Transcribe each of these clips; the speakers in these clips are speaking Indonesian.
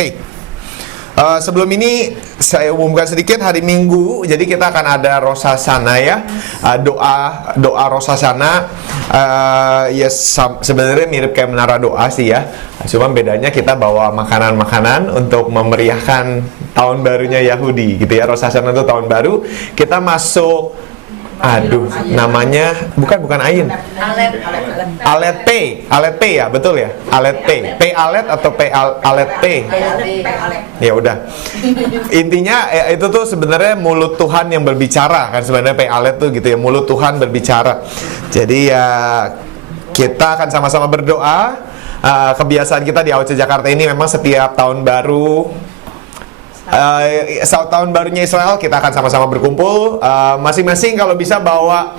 Oke. Sebelum ini saya umumkan sedikit hari Minggu, jadi kita akan ada Rosasana ya, doa Rosasana. Sebenarnya mirip kayak menara doa sih ya, cuma bedanya kita bawa makanan-makanan untuk memeriahkan tahun barunya Yahudi gitu ya. Rosasana itu tahun baru, kita masuk. Namanya bukan Ain. Alet P ya, betul ya? Alet P alet atau P alet P? Ya udah. Intinya itu tuh sebenarnya mulut Tuhan yang berbicara kan, sebenarnya P alet tuh gitu ya, mulut Tuhan berbicara. Jadi ya kita akan sama-sama berdoa. Kebiasaan kita di AOC Jakarta ini memang setiap tahun baru, tahun barunya Israel, kita akan sama-sama berkumpul. Masing-masing kalau bisa bawa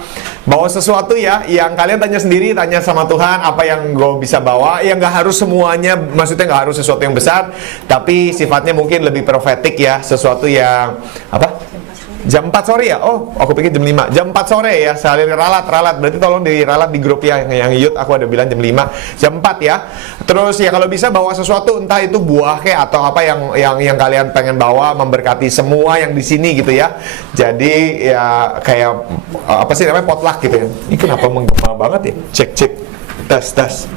sesuatu ya, yang kalian tanya sama Tuhan apa yang gue bisa bawa. Ya nggak harus semuanya, maksudnya nggak harus sesuatu yang besar, tapi sifatnya mungkin lebih profetik ya, sesuatu yang apa? Jam 4 sore ya? Oh, aku pikir jam 5. Jam 4 sore ya, saya ralat. Berarti tolong diralat di grup ya, yang youth aku ada bilang jam 5. Jam 4 ya. Terus ya kalau bisa bawa sesuatu, entah itu buah kayak atau apa yang kalian pengen bawa, memberkati semua yang di sini gitu ya. Jadi ya kayak apa sih namanya, potluck gitu ya. Ini kenapa menggema banget ya? Cek. Tas.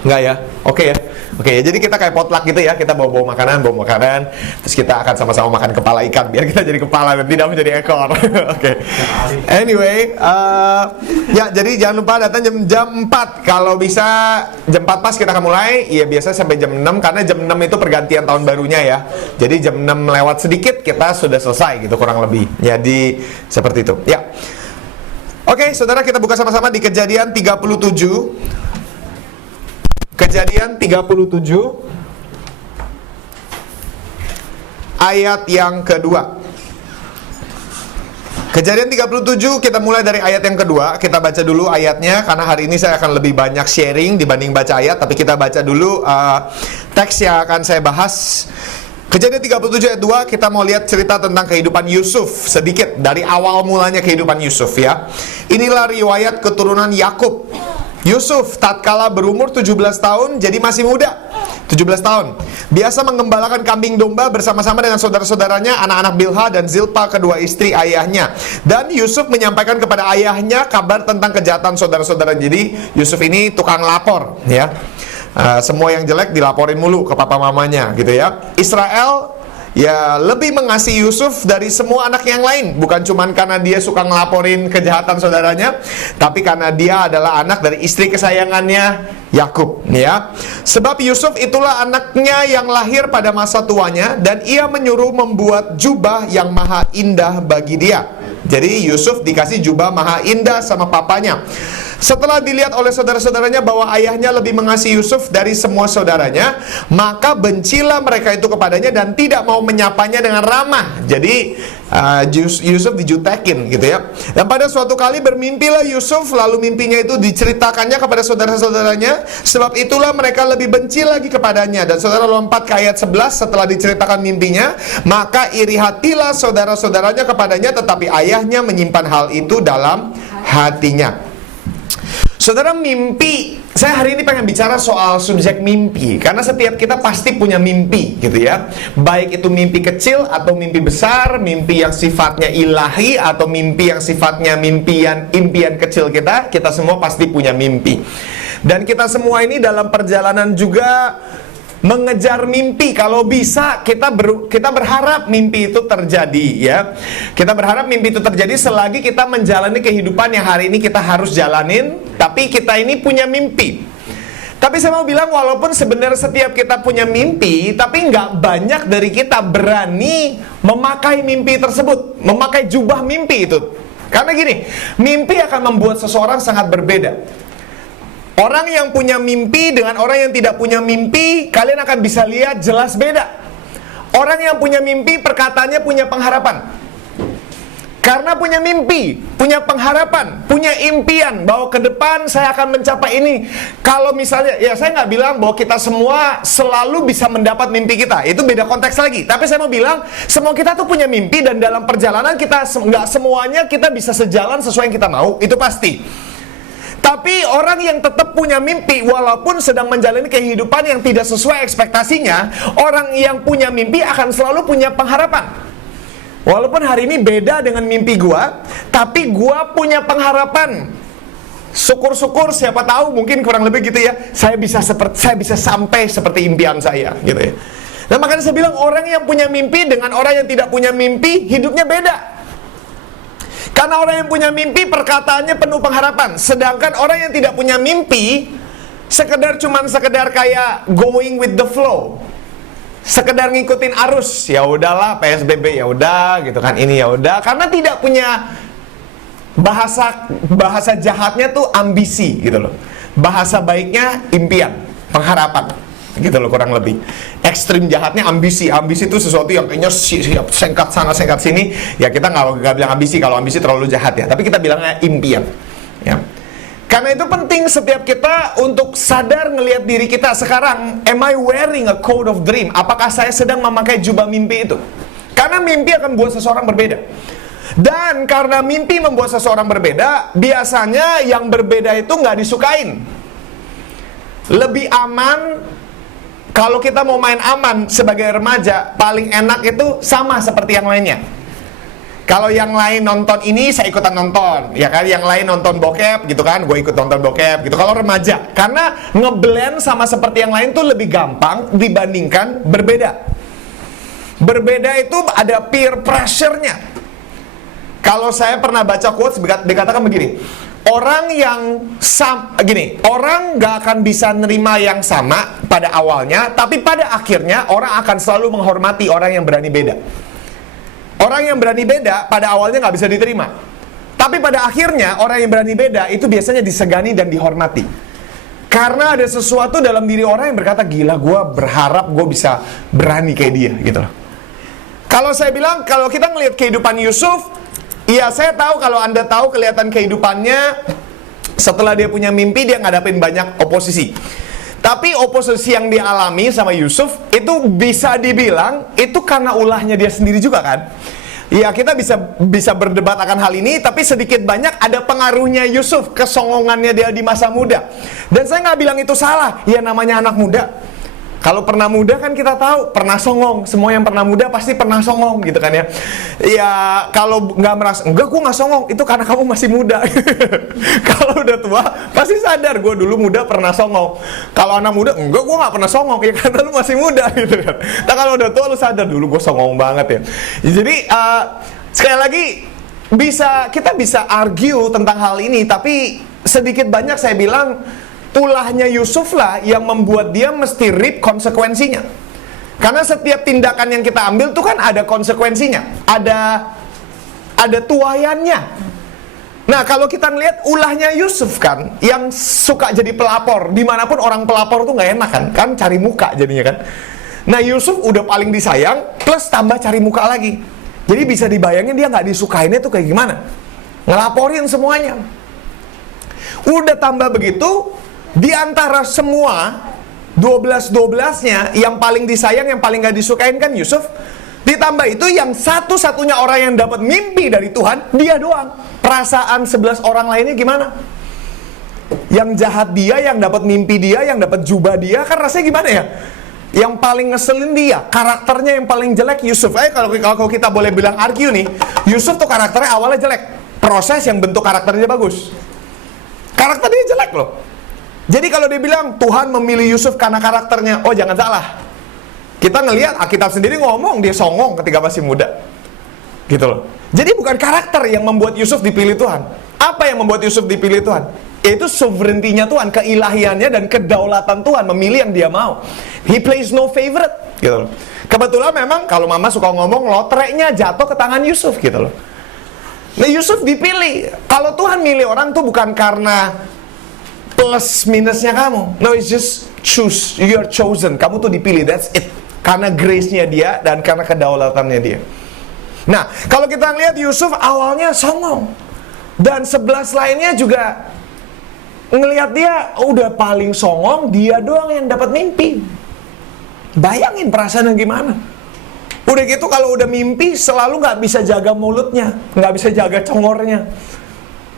Enggak ya? Oke ya. Oke, jadi kita kayak potluck gitu ya, kita bawa makanan, terus kita akan sama-sama makan kepala ikan, biar kita jadi kepala dan tidak menjadi ekor. Oke. Anyway, ya jadi jangan lupa datang jam 4. Kalau bisa jam 4 pas kita akan mulai, ya biasa sampai jam 6, karena jam 6 itu pergantian tahun barunya ya. Jadi jam 6 lewat sedikit kita sudah selesai gitu kurang lebih. Jadi seperti itu. Ya. Oke, saudara, kita buka sama-sama di Kejadian 37. Kejadian 37 ayat yang kedua. Kejadian 37 kita mulai dari ayat yang kedua. Kita baca dulu ayatnya, karena hari ini saya akan lebih banyak sharing dibanding baca ayat. Tapi kita baca dulu teks yang akan saya bahas. Kejadian 37 ayat 2, kita mau lihat cerita tentang kehidupan Yusuf sedikit, dari awal mulanya kehidupan Yusuf ya. Inilah riwayat keturunan Yakub. Yusuf tatkala berumur 17 tahun, jadi masih muda, 17 tahun. Biasa mengembalakan kambing domba bersama-sama dengan saudara-saudaranya, anak-anak Bilha dan Zilpa, kedua istri ayahnya. Dan Yusuf menyampaikan kepada ayahnya kabar tentang kejahatan saudara-saudara. Jadi Yusuf ini tukang lapor ya. Semua yang jelek dilaporin mulu ke papa mamanya gitu ya. Israel ya lebih mengasihi Yusuf dari semua anak yang lain. Bukan cuma karena dia suka ngelaporin kejahatan saudaranya, tapi karena dia adalah anak dari istri kesayangannya Yakub ya. Sebab Yusuf itulah anaknya yang lahir pada masa tuanya, dan ia menyuruh membuat jubah yang maha indah bagi dia. Jadi Yusuf dikasih jubah maha indah sama papanya. Setelah dilihat oleh saudara-saudaranya bahwa ayahnya lebih mengasihi Yusuf dari semua saudaranya, maka bencilah mereka itu kepadanya dan tidak mau menyapanya dengan ramah. Jadi Yusuf dijutekin gitu ya. Dan pada suatu kali bermimpilah Yusuf, lalu mimpinya itu diceritakannya kepada saudara-saudaranya. Sebab itulah mereka lebih benci lagi kepadanya. Dan saudara lompat ke ayat 11, setelah diceritakan mimpinya, maka iri hatilah saudara-saudaranya kepadanya, tetapi ayahnya menyimpan hal itu dalam hatinya. Saudara, mimpi, saya hari ini pengen bicara soal subjek mimpi, karena setiap kita pasti punya mimpi gitu ya. Baik itu mimpi kecil atau mimpi besar, mimpi yang sifatnya ilahi atau mimpi yang sifatnya impian kecil kita semua pasti punya mimpi. Dan kita semua ini dalam perjalanan juga mengejar mimpi. Kalau bisa kita berharap mimpi itu terjadi ya. Kita berharap mimpi itu terjadi selagi kita menjalani kehidupan yang hari ini kita harus jalanin. Tapi kita ini punya mimpi. Tapi saya mau bilang, walaupun sebenarnya setiap kita punya mimpi, tapi nggak banyak dari kita berani memakai mimpi tersebut, memakai jubah mimpi itu. Karena gini, mimpi akan membuat seseorang sangat berbeda. Orang yang punya mimpi dengan orang yang tidak punya mimpi, kalian akan bisa lihat jelas beda. Orang yang punya mimpi, perkataannya punya pengharapan. Karena punya mimpi, punya pengharapan, punya impian bahwa ke depan saya akan mencapai ini. Kalau misalnya, ya saya nggak bilang bahwa kita semua selalu bisa mendapat mimpi kita. Itu beda konteks lagi. Tapi saya mau bilang, semua kita tuh punya mimpi, dan dalam perjalanan kita nggak semuanya kita bisa sejalan sesuai yang kita mau. Itu pasti. Tapi orang yang tetap punya mimpi walaupun sedang menjalani kehidupan yang tidak sesuai ekspektasinya, orang yang punya mimpi akan selalu punya pengharapan. Walaupun hari ini beda dengan mimpi gua, tapi gua punya pengharapan. Syukur-syukur, siapa tahu mungkin kurang lebih gitu ya, saya bisa sampai seperti impian saya gitu ya. Nah, makanya saya bilang orang yang punya mimpi dengan orang yang tidak punya mimpi hidupnya beda. Karena orang yang punya mimpi perkataannya penuh pengharapan, sedangkan orang yang tidak punya mimpi cuman sekedar kayak going with the flow, sekedar ngikutin arus. Ya udahlah, PSBB ya udah gitu kan, ini ya udah, karena tidak punya bahasa jahatnya tuh ambisi gitu loh, bahasa baiknya impian, pengharapan gitu loh, kurang lebih. Ekstrim jahatnya ambisi itu sesuatu yang kayaknya sengkat sana sengkat sini. Ya kita nggak bilang ambisi, kalau ambisi terlalu jahat ya, tapi kita bilangnya impian ya. Karena itu penting setiap kita untuk sadar ngelihat diri kita sekarang. Am I wearing a coat of dream? Apakah saya sedang memakai jubah mimpi itu? Karena mimpi akan membuat seseorang berbeda. Dan karena mimpi membuat seseorang berbeda, biasanya yang berbeda itu nggak disukain. Lebih aman. Kalau kita mau main aman sebagai remaja, paling enak itu sama seperti yang lainnya. Kalau yang lain nonton ini, saya ikutan nonton, ya kan? Yang lain nonton bokep, gitu kan? Gue ikut nonton bokep, gitu. Kalau remaja, karena ngeblend sama seperti yang lain tuh lebih gampang dibandingkan berbeda. Berbeda itu ada peer pressure-nya. Kalau saya pernah baca quotes dikatakan begini, orang gak akan bisa nerima yang sama pada awalnya, tapi pada akhirnya orang akan selalu menghormati orang yang berani beda. Orang yang berani beda pada awalnya gak bisa diterima, tapi pada akhirnya orang yang berani beda itu biasanya disegani dan dihormati. Karena ada sesuatu dalam diri orang yang berkata, gila, gue berharap gue bisa berani kayak dia gitu loh. Kalau saya bilang, kalau kita ngelihat kehidupan Yusuf, iya, saya tahu kalau Anda tahu kelihatan kehidupannya setelah dia punya mimpi, dia ngadapin banyak oposisi. Tapi oposisi yang dialami sama Yusuf itu bisa dibilang itu karena ulahnya dia sendiri juga kan. Ya, kita bisa berdebat akan hal ini, tapi sedikit banyak ada pengaruhnya Yusuf, kesongongannya dia di masa muda. Dan saya nggak bilang itu salah, ya namanya anak muda. Kalau pernah muda kan kita tahu pernah songong. Semua yang pernah muda pasti pernah songong gitu kan ya. Ya kalau nggak merasa, enggak gue nggak songong, itu karena kamu masih muda. Kalau udah tua pasti sadar, gue dulu muda pernah songong. Kalau anak muda, enggak gue nggak pernah songong, ya karena lu masih muda gitu kan. Nah kalau udah tua lu sadar, dulu gue songong banget ya. Jadi sekali lagi kita bisa argue tentang hal ini, tapi sedikit banyak saya bilang ulahnya Yusuf lah yang membuat dia mesti reap konsekuensinya. Karena setiap tindakan yang kita ambil tuh kan ada konsekuensinya, ada tuayannya. Nah kalau kita ngelihat ulahnya Yusuf kan, yang suka jadi pelapor, dimanapun orang pelapor tuh nggak enak kan cari muka jadinya kan. Nah Yusuf udah paling disayang, plus tambah cari muka lagi. Jadi bisa dibayangin dia nggak disukainnya tuh kayak gimana, ngelaporin semuanya. Udah tambah begitu, di antara semua 12-12-nya yang paling disayang, yang paling gak disukain kan Yusuf. Ditambah itu yang satu-satunya orang yang dapat mimpi dari Tuhan, dia doang. Perasaan 11 orang lainnya gimana? Yang jahat dia, yang dapat mimpi dia, yang dapat jubah dia, kan rasanya gimana ya? Yang paling ngeselin dia, karakternya yang paling jelek Yusuf. Kalau kita boleh bilang argue nih, Yusuf tuh karakternya awalnya jelek, proses yang bentuk karakternya bagus. Karakternya jelek loh. Jadi kalau dia bilang Tuhan memilih Yusuf karena karakternya, oh jangan salah. Kita ngelihat Alkitab sendiri ngomong dia songong ketika masih muda. Gitu loh. Jadi bukan karakter yang membuat Yusuf dipilih Tuhan. Apa yang membuat Yusuf dipilih Tuhan? Yaitu sovereignty-nya Tuhan, keilahiannya dan kedaulatan Tuhan memilih yang dia mau. He plays no favorite, gitu loh. Kebetulan memang kalau mama suka ngomong lotrenya jatuh ke tangan Yusuf gitu loh. Nah Yusuf dipilih. Kalau Tuhan milih orang tuh bukan karena plus minusnya kamu. No, it's just choose. You are chosen. Kamu tuh dipilih. That's it. Karena grace-nya dia dan karena kedaulatannya dia. Nah, kalau kita lihat Yusuf awalnya songong. Dan 11 lainnya juga ngelihat dia udah paling songong, dia doang yang dapat mimpi. Bayangin perasaannya gimana. Udah gitu kalau udah mimpi selalu nggak bisa jaga mulutnya, nggak bisa jaga congornya.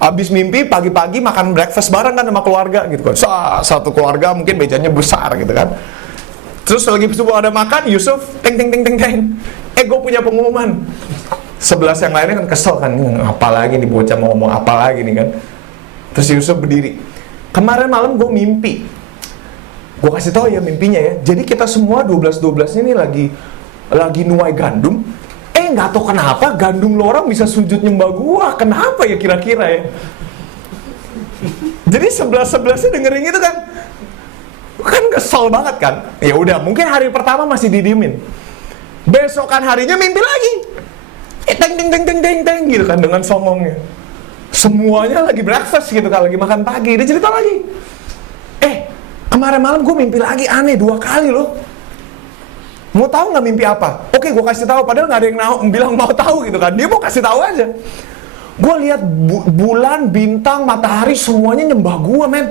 Abis mimpi pagi-pagi makan breakfast bareng kan sama keluarga gitu kan. Satu keluarga mungkin mejanya besar gitu kan. Terus lagi subuh ada makan, Yusuf teng. Gue punya pengumuman. 11 yang lainnya kan kesel kan, apa lagi nih bocah mau ngomong apa lagi nih kan. Terus Yusuf berdiri. Kemarin malam gue mimpi. Gue kasih tahu ya mimpinya ya. Jadi kita semua 12 ini lagi nuai gandum. Nggak tahu kenapa gandum lo orang bisa sujud nyembah gua. Kenapa ya kira-kira ya? Jadi 11-11nya dengerin itu kan kesel banget kan. Ya udah, mungkin hari pertama masih didiemin. Besokan harinya mimpi lagi. Teng gitu kan dengan songongnya. Semuanya lagi breakfast gitu kan, lagi makan pagi. Dia cerita lagi. Kemarin malam gue mimpi lagi aneh 2 kali loh. Mau tahu nggak mimpi apa? Oke, gue kasih tahu. Padahal nggak ada yang bilang mau tahu gitu kan. Dia mau kasih tahu aja. Gue lihat bulan, bintang, matahari semuanya nyembah gue, men.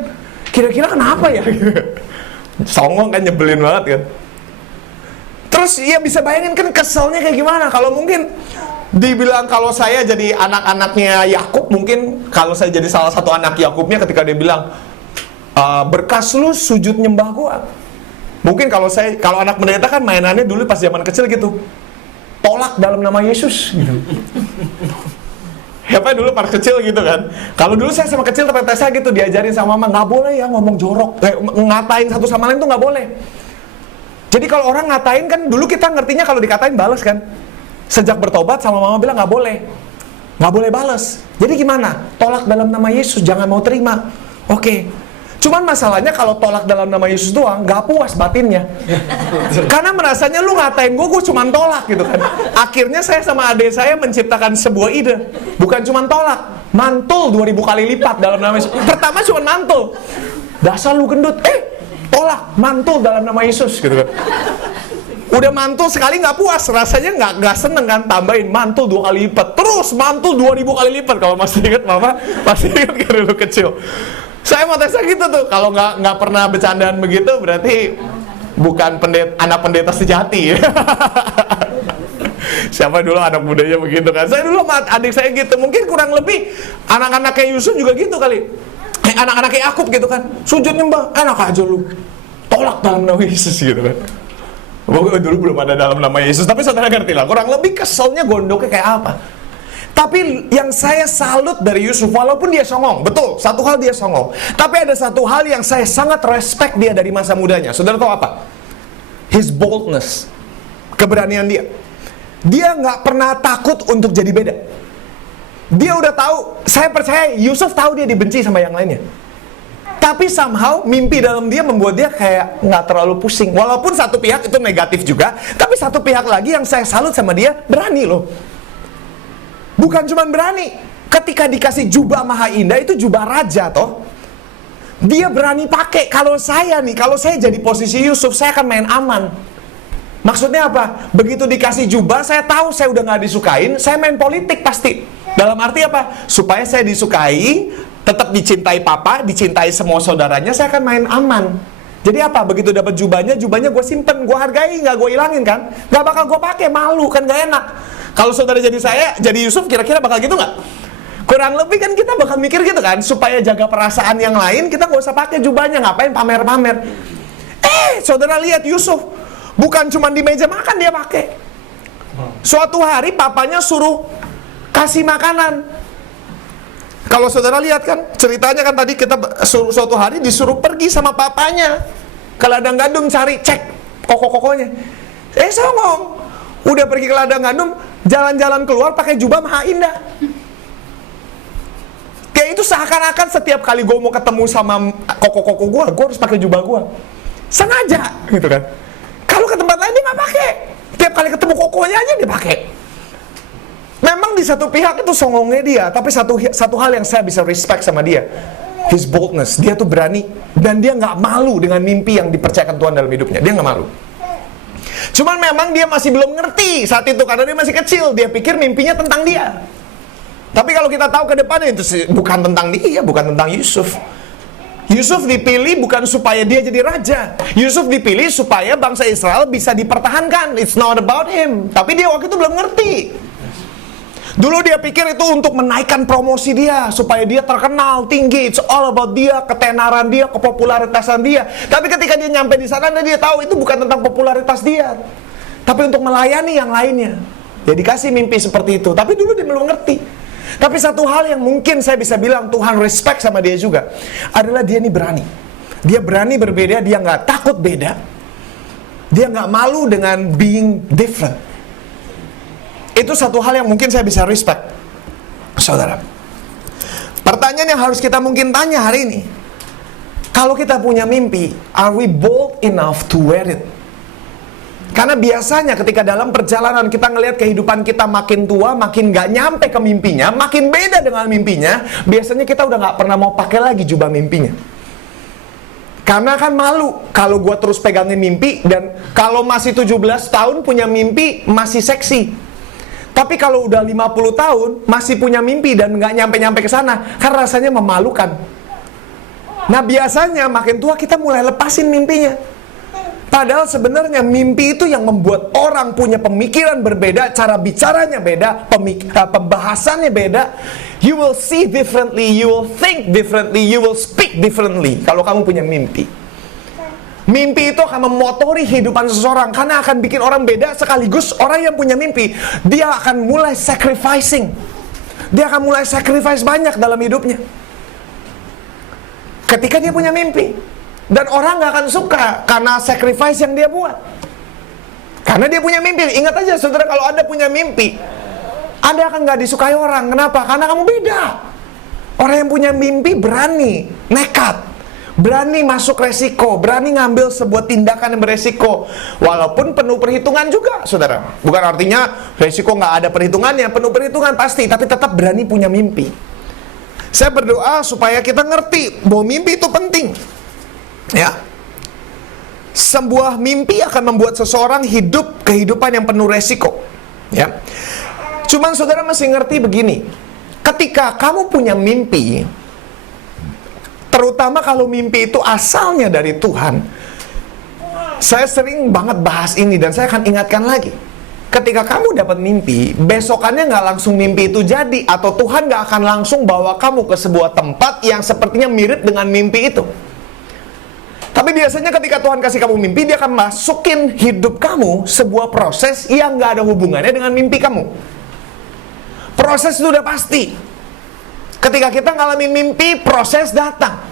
Kira-kira kenapa ya? Songong kan, nyebelin banget kan. Terus ya bisa bayangin kan keselnya kayak gimana. Kalau mungkin dibilang kalau saya jadi anak-anaknya Yakub, mungkin kalau saya jadi salah satu anak Yakubnya ketika dia bilang berkas lu sujud nyembah gue. Mungkin kalau anak pendeta kan mainannya dulu pas zaman kecil gitu, tolak dalam nama Yesus gitu. Ya dulu pas kecil gitu kan. Kalau dulu saya sama kecil ternyata saya gitu diajarin sama mama, nggak boleh ya ngomong jorok, ngatain satu sama lain tuh nggak boleh. Jadi kalau orang ngatain kan dulu kita ngertinya kalau dikatain balas kan. Sejak bertobat sama mama bilang nggak boleh balas. Jadi gimana? Tolak dalam nama Yesus, jangan mau terima. Oke. Cuman masalahnya kalau tolak dalam nama Yesus doang, gak puas batinnya. Karena merasanya lu ngatain gue cuman tolak gitu kan. Akhirnya saya sama adik saya menciptakan sebuah ide. Bukan cuman tolak, mantul 2000 kali lipat dalam nama Yesus. Pertama cuman mantul. Dasar lu gendut, tolak, mantul dalam nama Yesus gitu kan. Udah mantul sekali gak puas, rasanya gak seneng kan, tambahin mantul 2 kali lipat. Terus mantul 2000 kali lipat. Kalau masih ingat mama, masih ingat kan dulu kecil. Saya mau tesnya gitu tuh. Kalau nggak pernah bercandaan begitu, berarti bukan anak pendeta sejati. Siapa dulu anak mudanya begitu kan? Saya dulu sama adik saya gitu. Mungkin kurang lebih anak-anak kayak Yusuf juga gitu kali. Anak-anak kayak Yakub gitu kan. Sujud nyembah, enak aja lu. Tolak dalam nama Yesus gitu kan. Dulu belum ada dalam nama Yesus, tapi saudara ngerti lah. Kurang lebih keselnya gondoknya kayak apa. Tapi yang saya salut dari Yusuf, walaupun dia songong, betul, satu hal dia songong. Tapi ada satu hal yang saya sangat respect dia dari masa mudanya. Saudara tahu apa? His boldness, keberanian dia. Dia nggak pernah takut untuk jadi beda. Dia udah tahu, saya percaya Yusuf tahu dia dibenci sama yang lainnya. Tapi somehow mimpi dalam dia membuat dia kayak nggak terlalu pusing. Walaupun satu pihak itu negatif juga, tapi satu pihak lagi yang saya salut sama dia, berani loh. Bukan cuma berani, ketika dikasih jubah maha indah, itu jubah raja toh. Dia berani pakai. Kalau saya jadi posisi Yusuf, saya akan main aman. Maksudnya apa? Begitu dikasih jubah, saya tahu saya udah gak disukain, saya main politik pasti. Dalam arti apa? Supaya saya disukai, tetap dicintai papa, dicintai semua saudaranya, saya akan main aman. Jadi apa? Begitu dapat jubahnya gue simpen, gue hargai, gak gue hilangin kan? Gak bakal gue pakai, malu kan, gak enak. Kalau saudara jadi saya, jadi Yusuf, kira-kira bakal gitu nggak? Kurang lebih kan kita bakal mikir gitu kan, supaya jaga perasaan yang lain, kita nggak usah pakai jubahnya, ngapain pamer-pamer. Saudara lihat Yusuf, bukan cuma di meja makan dia pakai. Suatu hari papanya suruh kasih makanan. Kalau saudara lihat kan, ceritanya kan tadi kita suatu hari disuruh pergi sama papanya ke ladang gandum cari cek koko-kokonya. Songong. Udah pergi ke ladang gandum, jalan-jalan keluar pakai jubah maha indah. Kayak itu seakan-akan setiap kali gue mau ketemu sama koko-koko gue harus pakai jubah gue. Sengaja, gitu kan. Kalau ke tempat lain dia nggak pakai. Tiap kali ketemu kokonya aja dia pakai. Memang di satu pihak itu songongnya dia, tapi satu hal yang saya bisa respect sama dia, his boldness. Dia tuh berani dan dia nggak malu dengan mimpi yang dipercayakan Tuhan dalam hidupnya. Dia nggak malu. Cuman memang dia masih belum ngerti saat itu karena dia masih kecil. Dia pikir mimpinya tentang dia. Tapi kalau kita tahu ke depannya itu bukan tentang dia, bukan tentang Yusuf. Yusuf dipilih bukan supaya dia jadi raja. Yusuf dipilih supaya bangsa Israel bisa dipertahankan. It's not about him. Tapi dia waktu itu belum ngerti. Dulu dia pikir itu untuk menaikkan promosi dia, supaya dia terkenal tinggi. It's all about dia, ketenaran dia, kepopularitasan dia. Tapi ketika dia nyampe di sana, dia tahu itu bukan tentang popularitas dia, tapi untuk melayani yang lainnya. Dia dikasih mimpi seperti itu, tapi dulu dia belum ngerti. Tapi satu hal yang mungkin saya bisa bilang Tuhan respect sama dia juga, adalah dia ini berani. Dia berani berbeda, dia nggak takut beda. Dia nggak malu dengan being different. Itu satu hal yang mungkin saya bisa respect, saudara. Pertanyaan yang harus kita mungkin tanya hari ini, kalau kita punya mimpi, are we bold enough to wear it? Karena biasanya ketika dalam perjalanan kita ngelihat kehidupan kita makin tua, makin gak nyampe ke mimpinya, makin beda dengan mimpinya, biasanya kita udah gak pernah mau pakai lagi jubah mimpinya. Karena kan malu kalau gue terus pegangin mimpi, dan kalau masih 17 tahun punya mimpi masih seksi. Tapi kalau udah 50 tahun masih punya mimpi dan nggak nyampe-nyampe ke sana, kan rasanya memalukan. Nah, biasanya makin tua kita mulai lepasin mimpinya. Padahal sebenarnya mimpi itu yang membuat orang punya pemikiran berbeda, cara bicaranya beda, pembahasannya beda. You will see differently, you will think differently, you will speak differently kalau kamu punya mimpi. Mimpi itu akan memotori kehidupan seseorang, karena akan bikin orang beda. Sekaligus orang yang punya mimpi, dia akan mulai sacrificing. Dia akan mulai sacrifice banyak dalam hidupnya ketika dia punya mimpi. Dan orang gak akan suka karena sacrifice yang dia buat, karena dia punya mimpi. Ingat aja saudara, kalau Anda punya mimpi, Anda akan gak disukai orang. Kenapa? Karena kamu beda. Orang yang punya mimpi berani, nekat, berani masuk resiko, berani ngambil sebuah tindakan yang beresiko, walaupun penuh perhitungan juga, saudara. Bukan artinya resiko nggak ada perhitungannya, penuh perhitungan pasti, tapi tetap berani punya mimpi. Saya berdoa supaya kita ngerti bahwa mimpi itu penting. Ya, sebuah mimpi akan membuat seseorang hidup kehidupan yang penuh resiko. Ya, cuman saudara mesti ngerti begini, ketika kamu punya mimpi, terutama kalau mimpi itu asalnya dari Tuhan. Saya sering banget bahas ini dan saya akan ingatkan lagi. Ketika kamu dapat mimpi, besokannya nggak langsung mimpi itu jadi, atau Tuhan nggak akan langsung bawa kamu ke sebuah tempat yang sepertinya mirip dengan mimpi itu. Tapi biasanya ketika Tuhan kasih kamu mimpi, Dia akan masukin hidup kamu sebuah proses yang nggak ada hubungannya dengan mimpi kamu. Proses itu udah pasti. Ketika kita ngalamin mimpi, proses datang.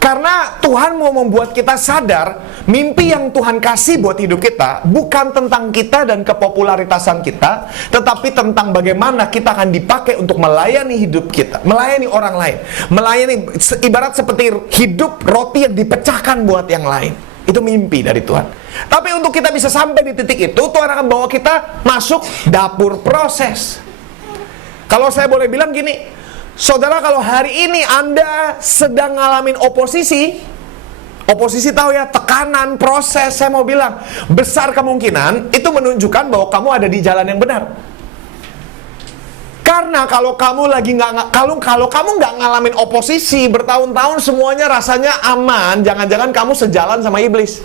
Karena Tuhan mau membuat kita sadar, mimpi yang Tuhan kasih buat hidup kita bukan tentang kita dan kepopularitasan kita, tetapi tentang bagaimana kita akan dipakai untuk melayani hidup kita, melayani orang lain, melayani, ibarat seperti hidup roti yang dipecahkan buat yang lain. Itu mimpi dari Tuhan. Tapi untuk kita bisa sampai di titik itu, Tuhan akan bawa kita masuk dapur proses. Kalau saya boleh bilang gini, saudara, kalau hari ini Anda sedang ngalamin oposisi tahu ya, tekanan, proses, saya mau bilang, besar kemungkinan itu menunjukkan bahwa kamu ada di jalan yang benar. Karena kalau kamu lagi kalau kamu nggak ngalamin oposisi bertahun-tahun, semuanya rasanya aman, jangan-jangan kamu sejalan sama iblis.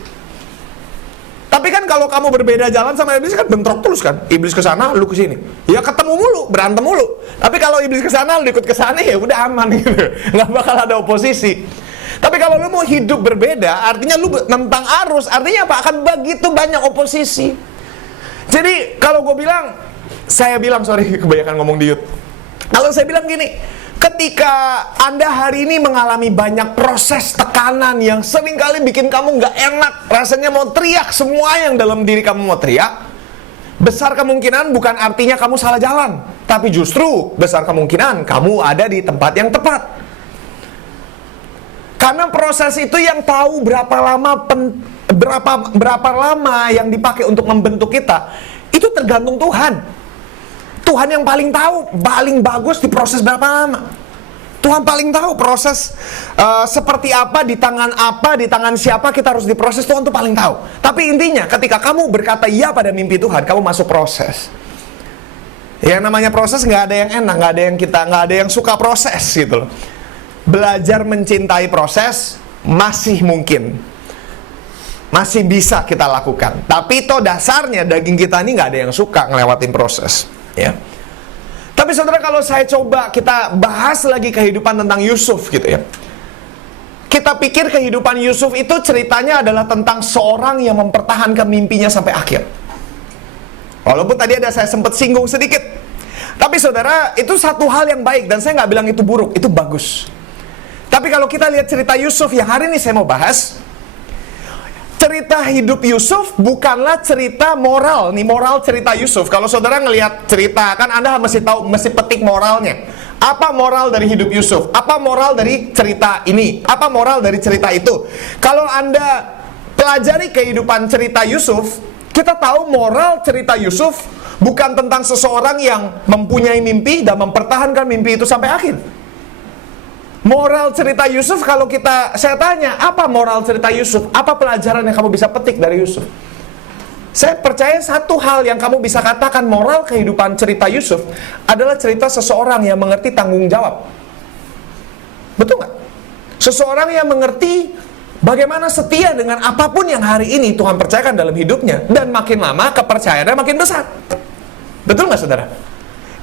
Tapi kan kalau kamu berbeda jalan sama iblis kan bentrok terus kan. Iblis ke sana, lu ke sini. Ya ketemu mulu, berantem mulu. Tapi kalau iblis ke sana, lu ikut ke sana, ya udah aman gitu. Nggak bakal ada oposisi. Tapi kalau lu mau hidup berbeda, artinya lu tentang arus, artinya apa? Akan begitu banyak oposisi. Jadi kalau gue bilang, sorry kebanyakan ngomong di YouTube. Kalau saya bilang gini, ketika Anda hari ini mengalami banyak proses tekanan yang seringkali bikin kamu nggak enak, rasanya mau teriak, semua yang dalam diri kamu mau teriak, besar kemungkinan bukan artinya kamu salah jalan, tapi justru besar kemungkinan kamu ada di tempat yang tepat. Karena proses itu yang tahu berapa lama yang dipakai untuk membentuk kita, itu tergantung Tuhan. Tuhan yang paling tahu, paling bagus di proses berapa lama. Tuhan paling tahu proses seperti apa, di tangan siapa kita harus diproses. Tuhan tuh paling tahu. Tapi intinya ketika kamu berkata iya pada mimpi Tuhan, kamu masuk proses. Yang namanya proses nggak ada yang enak, nggak ada yang suka proses gitu loh. Belajar mencintai proses masih mungkin, masih bisa kita lakukan. Tapi toh dasarnya daging kita ini nggak ada yang suka ngelewatin proses. Ya. Tapi saudara, kalau saya coba kita bahas lagi kehidupan tentang Yusuf gitu ya. Kita pikir kehidupan Yusuf itu ceritanya adalah tentang seorang yang mempertahankan mimpinya sampai akhir. Walaupun tadi ada saya sempat singgung sedikit. Tapi saudara, itu satu hal yang baik. Dan saya nggak bilang itu buruk, itu bagus. Tapi kalau kita lihat cerita Yusuf yang hari ini saya mau bahas, cerita hidup Yusuf bukanlah cerita moral. Nih moral cerita Yusuf. Kalau saudara ngelihat cerita, kan Anda mesti tahu, mesti petik moralnya. Apa moral dari hidup Yusuf? Apa moral dari cerita ini? Apa moral dari cerita itu? Kalau Anda pelajari kehidupan cerita Yusuf, kita tahu moral cerita Yusuf bukan tentang seseorang yang mempunyai mimpi dan mempertahankan mimpi itu sampai akhir. Moral cerita Yusuf, kalau saya tanya, apa moral cerita Yusuf? Apa pelajaran yang kamu bisa petik dari Yusuf? Saya percaya satu hal yang kamu bisa katakan moral kehidupan cerita Yusuf adalah cerita seseorang yang mengerti tanggung jawab. Betul nggak? Seseorang yang mengerti bagaimana setia dengan apapun yang hari ini Tuhan percayakan dalam hidupnya. Dan makin lama kepercayaannya makin besar. Betul nggak saudara?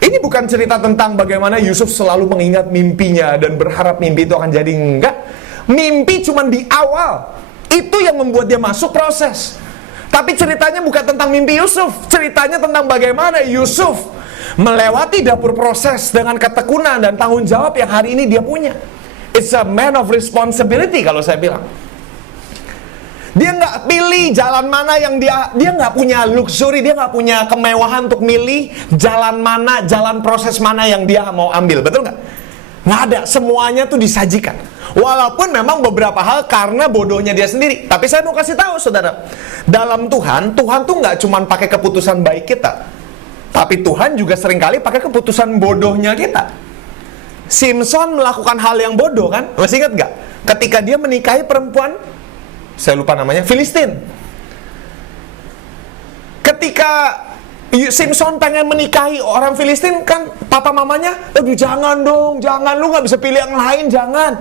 Ini bukan cerita tentang bagaimana Yusuf selalu mengingat mimpinya dan berharap mimpi itu akan jadi. Enggak. Mimpi cuma di awal. Itu yang membuat dia masuk proses. Tapi ceritanya bukan tentang mimpi Yusuf. Ceritanya tentang bagaimana Yusuf melewati dapur proses dengan ketekunan dan tanggung jawab yang hari ini dia punya. It's a man of responsibility kalau saya bilang. Dia nggak pilih jalan mana yang dia nggak punya luxury, dia nggak punya kemewahan untuk milih jalan mana, jalan proses mana yang dia mau ambil, betul nggak? Nggak ada, semuanya tuh disajikan. Walaupun memang beberapa hal karena bodohnya dia sendiri. Tapi saya mau kasih tahu saudara, dalam Tuhan tuh nggak cuma pakai keputusan baik kita, tapi Tuhan juga seringkali pakai keputusan bodohnya kita. Simpson melakukan hal yang bodoh kan? Masih ingat nggak? Ketika dia menikahi perempuan, saya lupa namanya, Filistin. Ketika Simpson pengen menikahi orang Filistin, kan papa mamanya, aduh jangan dong, jangan, lu gak bisa pilih yang lain, jangan.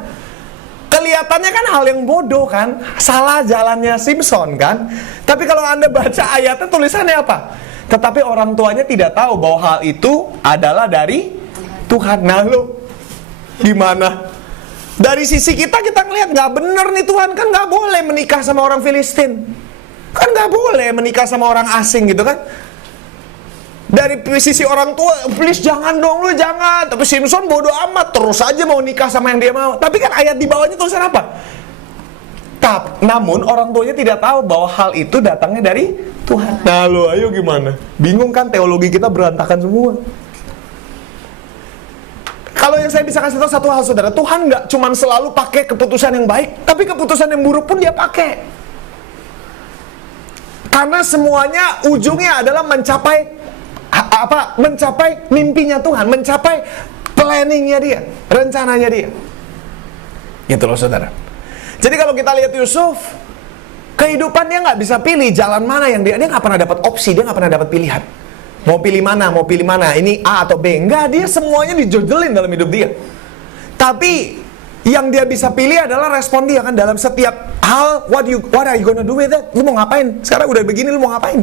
Kelihatannya kan hal yang bodoh kan, salah jalannya Simpson kan. Tapi kalau Anda baca ayatnya tulisannya apa? Tetapi orang tuanya tidak tahu bahwa hal itu adalah dari Tuhan. Nah lu, gimana? Dari sisi kita ngelihat nggak bener nih Tuhan, kan nggak boleh menikah sama orang Filistin, kan nggak boleh menikah sama orang asing gitu kan. Dari sisi orang tua, please jangan dong, lu jangan. Tapi Simpson bodoh amat, terus aja mau nikah sama yang dia mau. Tapi kan ayat di bawahnya tulisan apa? Namun orang tuanya tidak tahu bahwa hal itu datangnya dari Tuhan. Nah lo, ayo gimana? Bingung kan, teologi kita berantakan semua. Kalau yang saya bisa kasih tahu satu hal saudara, Tuhan nggak cuma selalu pakai keputusan yang baik, tapi keputusan yang buruk pun dia pakai. Karena semuanya ujungnya adalah mencapai mimpinya Tuhan, mencapai planningnya dia, rencananya dia. Gitu loh saudara. Jadi kalau kita lihat Yusuf, kehidupan dia nggak bisa pilih jalan mana yang dia nggak pernah dapat opsi, dia nggak pernah dapat pilihan. Mau pilih mana, ini A atau B. Enggak, dia semuanya dijojelin dalam hidup dia. Tapi yang dia bisa pilih adalah respon dia kan dalam setiap hal. What are you gonna do with that? Lu mau ngapain? Sekarang udah begini, lu mau ngapain?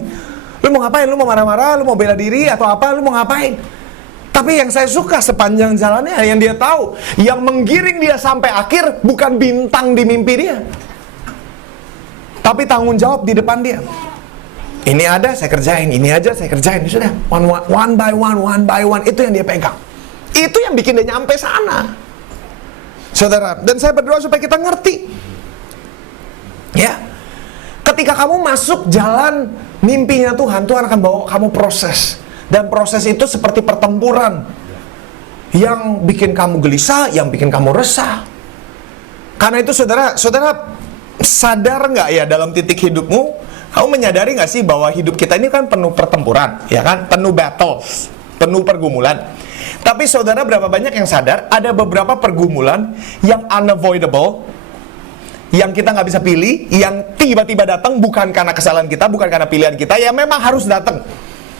Lu mau ngapain? Lu mau marah-marah? Lu mau bela diri atau apa? Lu mau ngapain? Tapi yang saya suka sepanjang jalannya, yang dia tahu, yang menggiring dia sampai akhir bukan bintang di mimpi dia, tapi tanggung jawab di depan dia. Ini ada, saya kerjain. Ini aja, saya kerjain. Sudah, one by one. Itu yang dia pegang. Itu yang bikin dia nyampe sana. Saudara, dan saya berdoa supaya kita ngerti. Ya, ketika kamu masuk jalan mimpinya Tuhan, Tuhan akan bawa kamu proses. Dan proses itu seperti pertempuran. Yang bikin kamu gelisah, yang bikin kamu resah. Karena itu saudara sadar nggak ya dalam titik hidupmu, kamu menyadari nggak sih bahwa hidup kita ini kan penuh pertempuran, ya kan? Penuh battles, penuh pergumulan. Tapi saudara berapa banyak yang sadar ada beberapa pergumulan yang unavoidable, yang kita nggak bisa pilih, yang tiba-tiba datang bukan karena kesalahan kita, bukan karena pilihan kita, yang memang harus datang.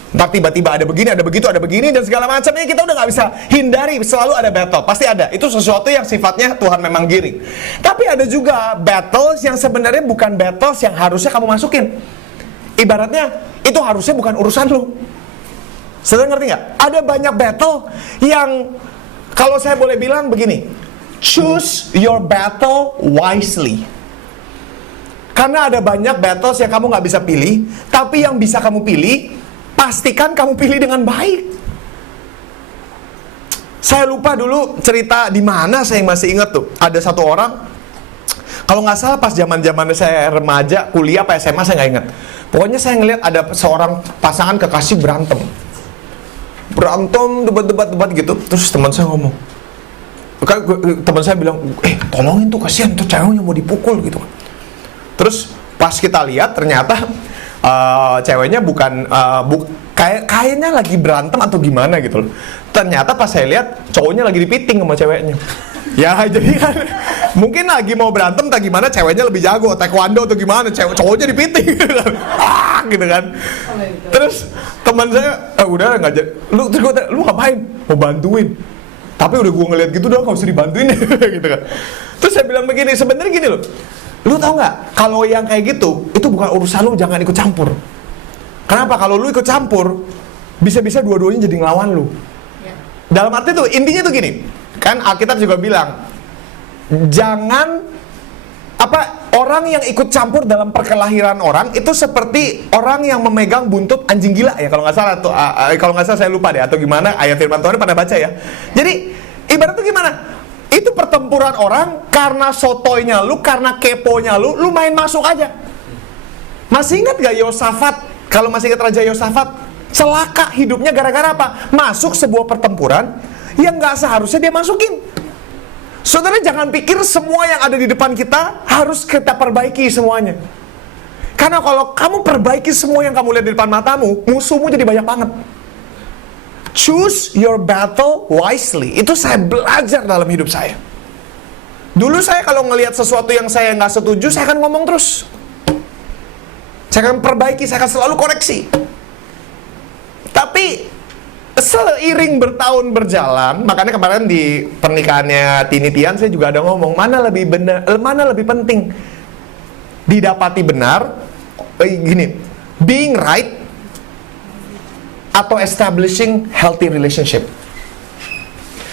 Ntar tiba-tiba ada begini, ada begitu, ada begini, dan segala macamnya kita udah nggak bisa hindari. Selalu ada battle, pasti ada. Itu sesuatu yang sifatnya Tuhan memang giring. Tapi ada juga battles yang sebenarnya bukan battles yang harusnya kamu masukin. Ibaratnya, itu harusnya bukan urusan lu. Saudara ngerti nggak? Ada banyak battle yang, kalau saya boleh bilang begini, choose your battle wisely. Karena ada banyak battles yang kamu nggak bisa pilih, tapi yang bisa kamu pilih, pastikan kamu pilih dengan baik. Saya lupa dulu cerita di mana, saya masih ingat tuh. Ada satu orang, kalau nggak salah pas zaman saya remaja, kuliah, apa SMA, saya nggak ingat. Pokoknya saya ngeliat ada seorang pasangan kekasih berantem, debat gitu. Terus teman saya ngomong, teman saya bilang, tolongin tuh, kasihan tuh ceweknya mau dipukul gitu. Terus pas kita lihat ternyata ceweknya kayaknya lagi berantem atau gimana gitu loh. Ternyata pas saya lihat cowoknya lagi dipiting sama ceweknya. Ya jadi kan mungkin lagi mau berantem tak gimana, ceweknya lebih jago taekwondo atau gimana, cowoknya dipiting gitu kan. Terus teman saya udah nggak jadi, lu ngapain? Mau bantuin. Tapi udah gue ngeliat gitu, udah nggak usah dibantuin gitu kan. Terus saya bilang begini, sebenarnya gini loh, lu tau nggak, kalau yang kayak gitu itu bukan urusan lu, jangan ikut campur. Kenapa? Kalau lu ikut campur, bisa-bisa dua-duanya jadi ngelawan lu. Dalam arti tuh, intinya tuh gini, kan Alkitab juga bilang, jangan orang yang ikut campur dalam perkelahian orang itu seperti orang yang memegang buntut anjing gila ya, kalau nggak salah tuh, kalau nggak salah saya lupa deh atau gimana, ayat firman Tuhan pada baca ya. Jadi ibarat tuh gimana? Itu pertempuran orang karena sotoynya lu, karena keponya lu main masuk aja. Masih ingat gak Yosafat? Kalau masih ingat Raja Yosafat, celaka hidupnya gara-gara apa? Masuk sebuah pertempuran yang gak seharusnya dia masukin. Saudara jangan pikir semua yang ada di depan kita harus kita perbaiki semuanya. Karena kalau kamu perbaiki semua yang kamu lihat di depan matamu, musuhmu jadi banyak banget. Choose your battle wisely. Itu saya belajar dalam hidup saya. Dulu saya kalau ngelihat sesuatu yang saya nggak setuju, saya akan ngomong terus. Saya akan perbaiki, saya akan selalu koreksi. Tapi seiring bertahun berjalan, makanya kemarin di pernikahannya Tini Tian saya juga ada ngomong, mana lebih benar, mana lebih penting didapati benar, being right atau establishing healthy relationship.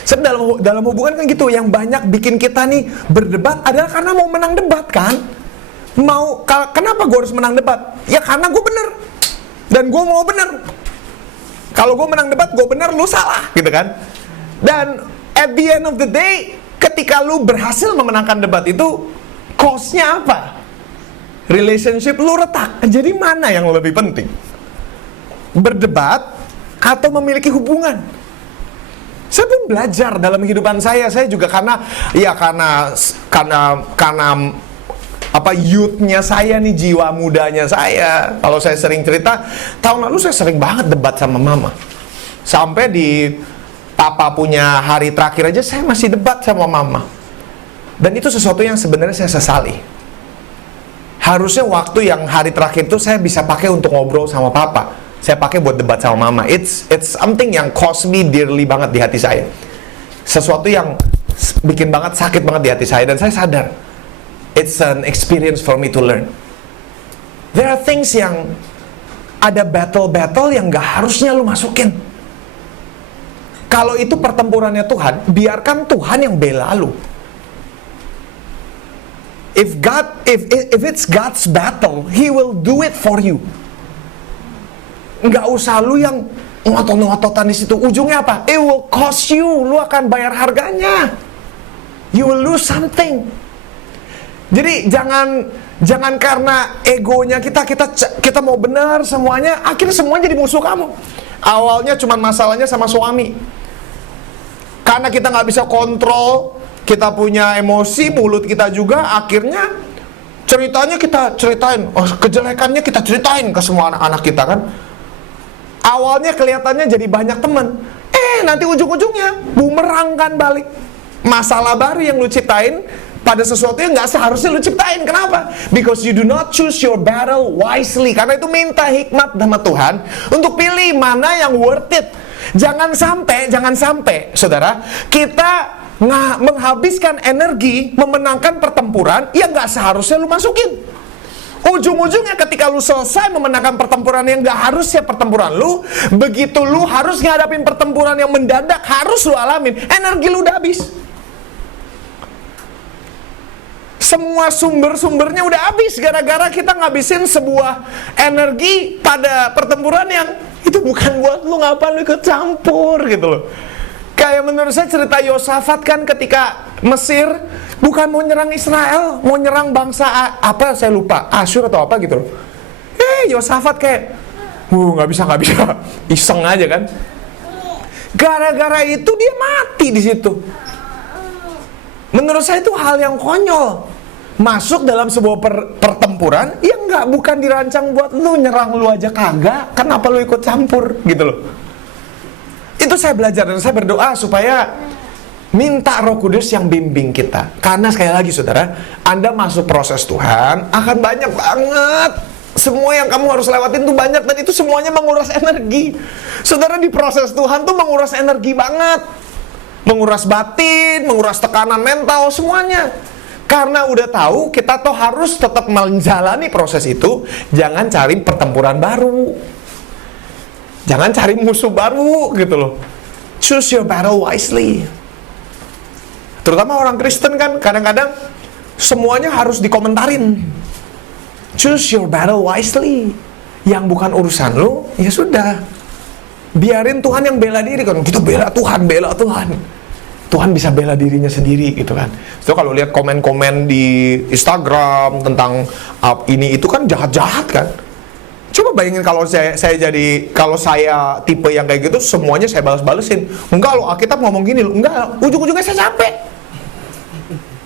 Sebenarnya dalam hubungan kan gitu, yang banyak bikin kita nih berdebat adalah karena mau menang debat kan. Kenapa gue harus menang debat? Ya karena gue bener dan gue mau bener. Kalau gue menang debat, gue bener, lu salah gitu kan. Dan at the end of the day, ketika lu berhasil memenangkan debat itu, cost-nya apa? Relationship lu retak. Jadi mana yang lebih penting? Berdebat atau memiliki hubungan? Saya pun belajar dalam kehidupan saya juga karena youth-nya saya nih, jiwa mudanya saya. Kalau saya sering cerita, tahun lalu saya sering banget debat sama mama. Sampai di papa punya hari terakhir aja saya masih debat sama mama. Dan itu sesuatu yang sebenarnya saya sesali. Harusnya waktu yang hari terakhir itu saya bisa pakai untuk ngobrol sama papa, saya pakai buat debat sama mama. It's something yang cost me dearly banget di hati saya. Sesuatu yang bikin banget sakit banget di hati saya. Dan saya sadar, it's an experience for me to learn. There are things yang ada battle-battle yang gak harusnya lu masukin. Kalau itu pertempurannya Tuhan, biarkan Tuhan yang bela lu. If it's God's battle, He will do it for you. Nggak usah lu yang ngotot-ngototan di situ. Ujungnya apa? It will cost you. Lu akan bayar harganya. You will lose something. Jadi jangan karena egonya kita mau benar semuanya, akhirnya semuanya jadi musuh kamu. Awalnya cuma masalahnya sama suami. Karena kita nggak bisa kontrol, kita punya emosi, mulut kita juga, akhirnya ceritanya kita ceritain, kejelekannya kita ceritain ke semua anak-anak kita kan. Awalnya kelihatannya jadi banyak teman, nanti ujung-ujungnya bumerang kan balik. Masalah baru yang lu ciptain pada sesuatu yang nggak seharusnya lu ciptain. Kenapa? Because you do not choose your battle wisely. Karena itu minta hikmat sama Tuhan untuk pilih mana yang worth it. Jangan sampai, saudara, kita menghabiskan energi memenangkan pertempuran yang nggak seharusnya lu masukin. Ujung-ujungnya ketika lu selesai memenangkan pertempuran yang gak harusnya pertempuran lu, begitu lu harus ngadapin pertempuran yang mendadak harus lu alamin, energi lu udah habis. Semua sumber-sumbernya udah habis gara-gara kita ngabisin sebuah energi pada pertempuran yang itu bukan buat lu, ngapain lu ikut campur gitu loh. Kayak menurut saya cerita Yosafat kan ketika Mesir bukan mau nyerang Israel, mau nyerang bangsa apa saya lupa, Asyur atau apa gitu loh. Yosafat kayak nggak bisa, iseng aja kan. Gara-gara itu dia mati di situ. Menurut saya itu hal yang konyol. Masuk dalam sebuah pertempuran yang bukan dirancang buat lu, nyerang lu aja kagak, kenapa lu ikut campur gitu loh. Itu saya belajar dan saya berdoa supaya minta Roh Kudus yang bimbing kita. Karena sekali lagi saudara, Anda masuk proses Tuhan akan banyak banget. Semua yang kamu harus lewatin tuh banyak, dan itu semuanya menguras energi. Saudara, di proses Tuhan tuh menguras energi banget. Menguras batin, menguras tekanan mental, semuanya. Karena udah tahu kita tuh harus tetap menjalani proses itu. Jangan cari pertempuran baru, jangan cari musuh baru gitu loh. Choose your battle wisely. Terutama orang Kristen kan kadang-kadang semuanya harus dikomentarin. Choose your battle wisely. Yang bukan urusan lu, ya sudah, biarin Tuhan yang bela diri kan. Kita bela Tuhan. Tuhan bisa bela dirinya sendiri gitu kan. So kalau lihat komen-komen di Instagram tentang ini itu kan jahat-jahat kan. Coba bayangin kalau saya tipe yang kayak gitu, semuanya saya balas-balesin. Enggak loh, Alkitab ngomong gini loh. Enggak, ujung-ujungnya saya capek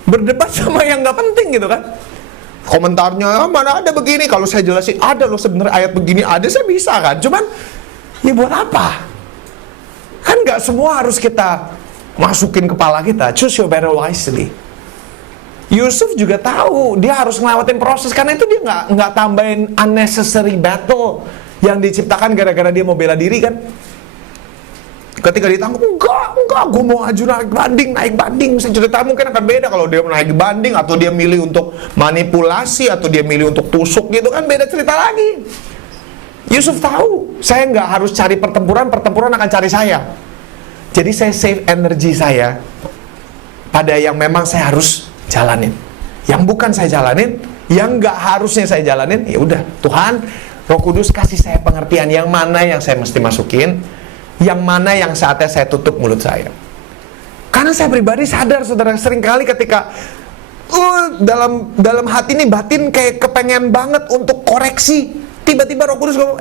berdebat sama yang nggak penting gitu kan. Komentarnya mana ada begini, kalau saya jelasin ada loh sebenarnya ayat begini ada, saya bisa kan. Cuman ya buat apa? Kan nggak semua harus kita masukin kepala kita. Choose your battle wisely. Yusuf juga tahu dia harus ngelewatin proses, karena itu dia nggak tambahin unnecessary battle yang diciptakan gara-gara dia mau bela diri kan. Ketika ditangkap, enggak, gue mau aju naik banding. Saya cerita mungkin akan beda kalau dia naik banding, atau dia milih untuk manipulasi, atau dia milih untuk tusuk gitu kan, beda cerita lagi. Yusuf tahu, saya nggak harus cari pertempuran akan cari saya. Jadi saya save energi saya pada yang memang saya harus jalanin. Yang bukan saya jalanin, yang nggak harusnya saya jalanin, ya udah, Tuhan, Roh Kudus kasih saya pengertian yang mana yang saya mesti masukin, yang mana yang saatnya saya tutup mulut saya. Karena saya pribadi sadar, saudara, seringkali ketika dalam hati ini batin kayak kepengen banget untuk koreksi, tiba-tiba Roh Kudus ngomong,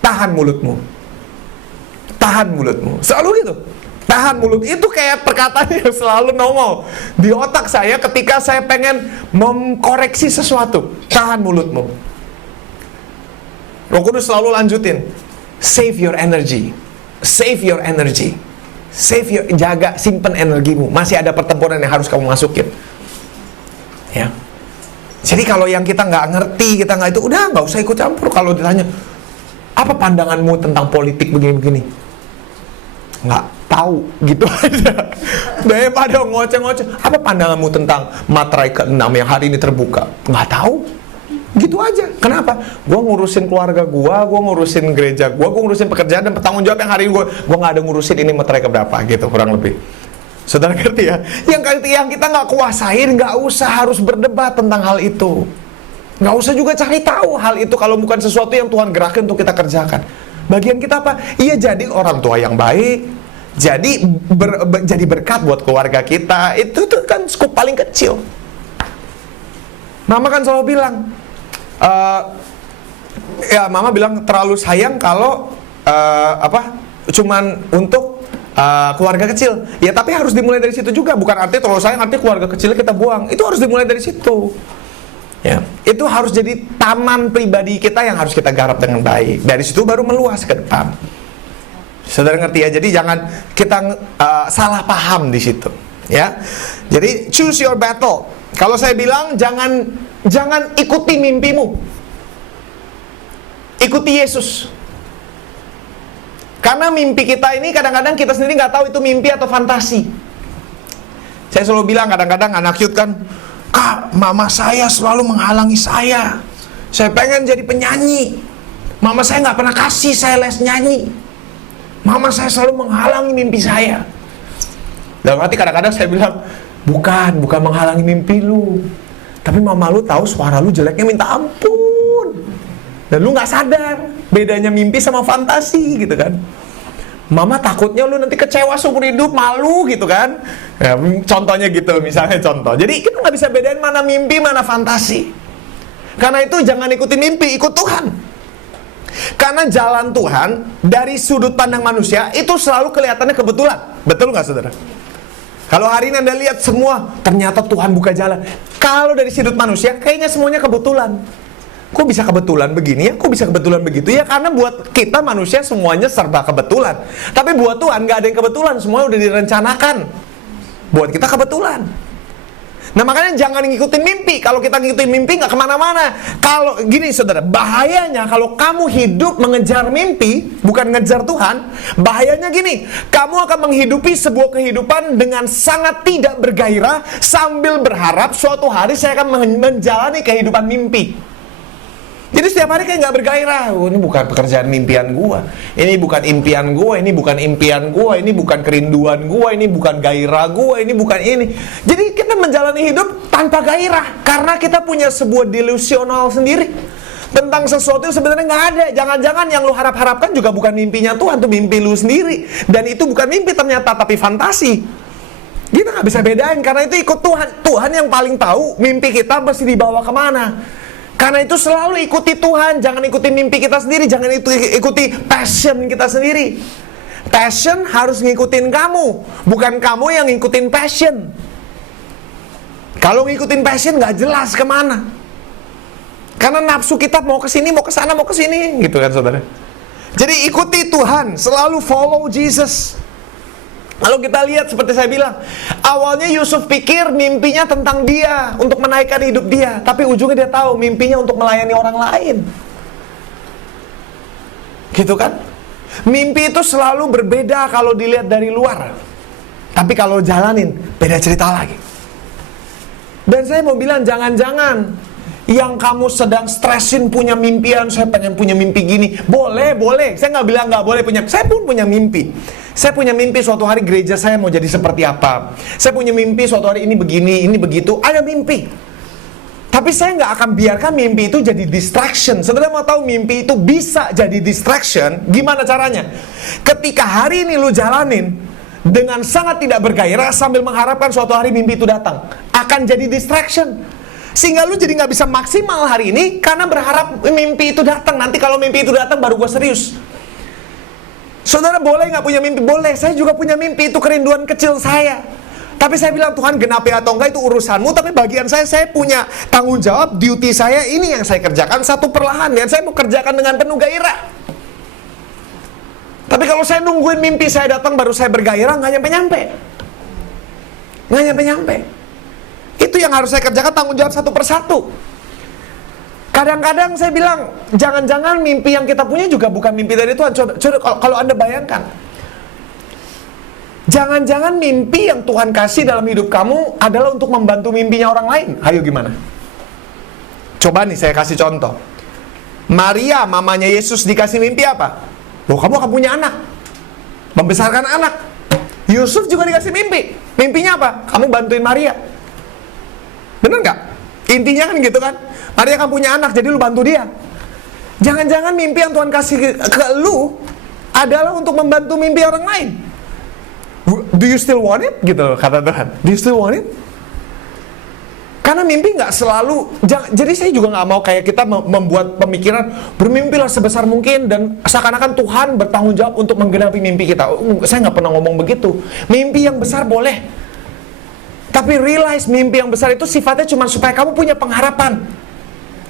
tahan mulutmu, selalu gitu. Tahan mulut, itu kayak perkataan yang selalu nongol di otak saya ketika saya pengen mengkoreksi sesuatu. Tahan mulutmu. Roh Kudus selalu lanjutin, save your energy, jaga, simpen energimu. Masih ada pertempuran yang harus kamu masukin. Ya. Jadi kalau yang kita nggak ngerti, kita nggak itu, udah nggak usah ikut campur. Kalau ditanya, apa pandanganmu tentang politik begini-begini? Nggak tahu, gitu aja. Daripada ngoceh-ngoceh, apa pandanganmu tentang materai ke-6 yang hari ini terbuka? Nggak tahu, gitu aja. Kenapa? Gue ngurusin keluarga gue ngurusin gereja gue ngurusin pekerjaan dan bertanggung jawab yang hari ini gue nggak ada ngurusin ini materai keberapa, gitu kurang lebih. Saudara ngerti ya? Yang kita nggak kuasain, nggak usah harus berdebat tentang hal itu. Nggak usah juga cari tahu hal itu kalau bukan sesuatu yang Tuhan gerakin untuk kita kerjakan. Bagian kita apa? Iya, jadi orang tua yang baik, jadi jadi berkat buat keluarga kita. Itu tuh kan skup paling kecil. Mama kan selalu bilang, Mama bilang terlalu sayang kalau cuman untuk keluarga kecil. Ya tapi harus dimulai dari situ juga. Bukan artinya terlalu sayang, artinya keluarga kecilnya kita buang. Itu harus dimulai dari situ. Ya, itu harus jadi taman pribadi kita yang harus kita garap dengan baik. Dari situ baru meluas ke depan. Saudara ngerti ya? Jadi jangan kita salah paham di situ. Ya, jadi choose your battle. Kalau saya bilang jangan ikuti mimpimu, ikuti Yesus. Karena mimpi kita ini kadang-kadang kita sendiri nggak tahu itu mimpi atau fantasi. Saya selalu bilang kadang-kadang anak youth kan, Kak, mama saya selalu menghalangi saya. Saya pengen jadi penyanyi. Mama saya nggak pernah kasih saya les nyanyi. Mama saya selalu menghalangi mimpi saya. Dalam hati kadang-kadang saya bilang, bukan menghalangi mimpi lu. Tapi mama lu tahu suara lu jeleknya minta ampun. Dan lu nggak sadar bedanya mimpi sama fantasi gitu kan. Mama takutnya lu nanti kecewa seumur hidup, malu gitu kan. Ya, contohnya gitu, misalnya contoh. Jadi kita nggak bisa bedain mana mimpi, mana fantasi. Karena itu jangan ikuti mimpi, ikut Tuhan. Karena jalan Tuhan dari sudut pandang manusia itu selalu kelihatannya kebetulan. Betul nggak saudara? Kalau hari ini Anda lihat semua, ternyata Tuhan buka jalan. Kalau dari sudut manusia, kayaknya semuanya kebetulan. Kok bisa kebetulan begini ya? Kok bisa kebetulan begitu ya? Karena buat kita manusia semuanya serba kebetulan. Tapi buat Tuhan nggak ada yang kebetulan, semuanya udah direncanakan. Buat kita kebetulan. Nah makanya jangan ngikutin mimpi. Kalau kita ngikutin mimpi nggak kemana-mana. Kalau gini saudara, bahayanya kalau kamu hidup mengejar mimpi, bukan ngejar Tuhan. Bahayanya gini, kamu akan menghidupi sebuah kehidupan dengan sangat tidak bergairah, sambil berharap suatu hari saya akan menjalani kehidupan mimpi. Jadi setiap hari kayak nggak bergairah. Oh, ini bukan pekerjaan mimpian gua. Ini bukan impian gua. Ini bukan impian gua. Ini bukan kerinduan gua. Ini bukan gairah gua. Ini bukan ini. Jadi kita menjalani hidup tanpa gairah karena kita punya sebuah delusional sendiri tentang sesuatu yang sebenarnya nggak ada. Jangan-jangan yang lu harap-harapkan juga bukan mimpinya Tuhan, tuh mimpi lu sendiri. Dan itu bukan mimpi ternyata, tapi fantasi. Kita nggak bisa bedain karena itu ikut Tuhan. Tuhan yang paling tahu mimpi kita mesti dibawa kemana. Karena itu selalu ikuti Tuhan, jangan ikuti mimpi kita sendiri, jangan ikuti passion kita sendiri. Passion harus ngikutin kamu, bukan kamu yang ngikutin passion. Kalau ngikutin passion nggak jelas kemana. Karena nafsu kita mau ke sini, mau ke sana, mau ke sini, gitu kan saudara. Jadi ikuti Tuhan, selalu follow Jesus. Kalau kita lihat seperti saya bilang, awalnya Yusuf pikir mimpinya tentang dia, untuk menaikkan hidup dia. Tapi ujungnya dia tahu mimpinya untuk melayani orang lain. Gitu kan? Mimpi itu selalu berbeda kalau dilihat dari luar. Tapi kalau jalanin, beda cerita lagi. Dan saya mau bilang, jangan-jangan yang kamu sedang stresin punya mimpian, saya pengen punya mimpi gini. Boleh. Saya nggak bilang nggak boleh punya. Saya pun punya mimpi. Saya punya mimpi suatu hari gereja saya mau jadi seperti apa. Saya punya mimpi suatu hari ini begini, ini begitu. Ada mimpi. Tapi saya nggak akan biarkan mimpi itu jadi distraction. Saudara mau tahu mimpi itu bisa jadi distraction? Gimana caranya? Ketika hari ini lu jalanin dengan sangat tidak bergairah sambil mengharapkan suatu hari mimpi itu datang, akan jadi distraction. Sehingga lu jadi nggak bisa maksimal hari ini karena berharap mimpi itu datang. Nanti kalau mimpi itu datang baru gue serius. Saudara boleh nggak punya mimpi? Boleh. Saya juga punya mimpi, itu kerinduan kecil saya. Tapi saya bilang, Tuhan genapi atau enggak itu urusanmu. Tapi bagian saya punya tanggung jawab, duty saya ini yang saya kerjakan satu perlahan. Dan saya mau kerjakan dengan penuh gairah. Tapi kalau saya nungguin mimpi saya datang baru saya bergairah, nggak nyampe-nyampe. Nggak nyampe-nyampe. Itu yang harus saya kerjakan, tanggung jawab satu persatu. Kadang-kadang saya bilang, jangan-jangan mimpi yang kita punya juga bukan mimpi dari Tuhan. Coba kalau Anda bayangkan, jangan-jangan mimpi yang Tuhan kasih dalam hidup kamu adalah untuk membantu mimpinya orang lain. Ayo gimana? Coba nih saya kasih contoh. Maria, mamanya Yesus, dikasih mimpi apa? Loh, kamu akan punya anak, membesarkan anak. Yusuf juga dikasih mimpi. Mimpinya apa? Kamu bantuin Maria. Bener nggak? Intinya kan gitu kan. Maria kan punya anak, jadi lu bantu dia. Jangan-jangan mimpi yang Tuhan kasih ke lu adalah untuk membantu mimpi orang lain. Do you still want it? Gitu loh kata Tuhan. Do you still want it? Karena mimpi nggak selalu. Jadi saya juga nggak mau kayak kita membuat pemikiran bermimpilah sebesar mungkin dan seakan-akan Tuhan bertanggung jawab untuk menggenapi mimpi kita. Saya nggak pernah ngomong begitu. Mimpi yang besar boleh, tapi realize mimpi yang besar itu sifatnya cuma supaya kamu punya pengharapan.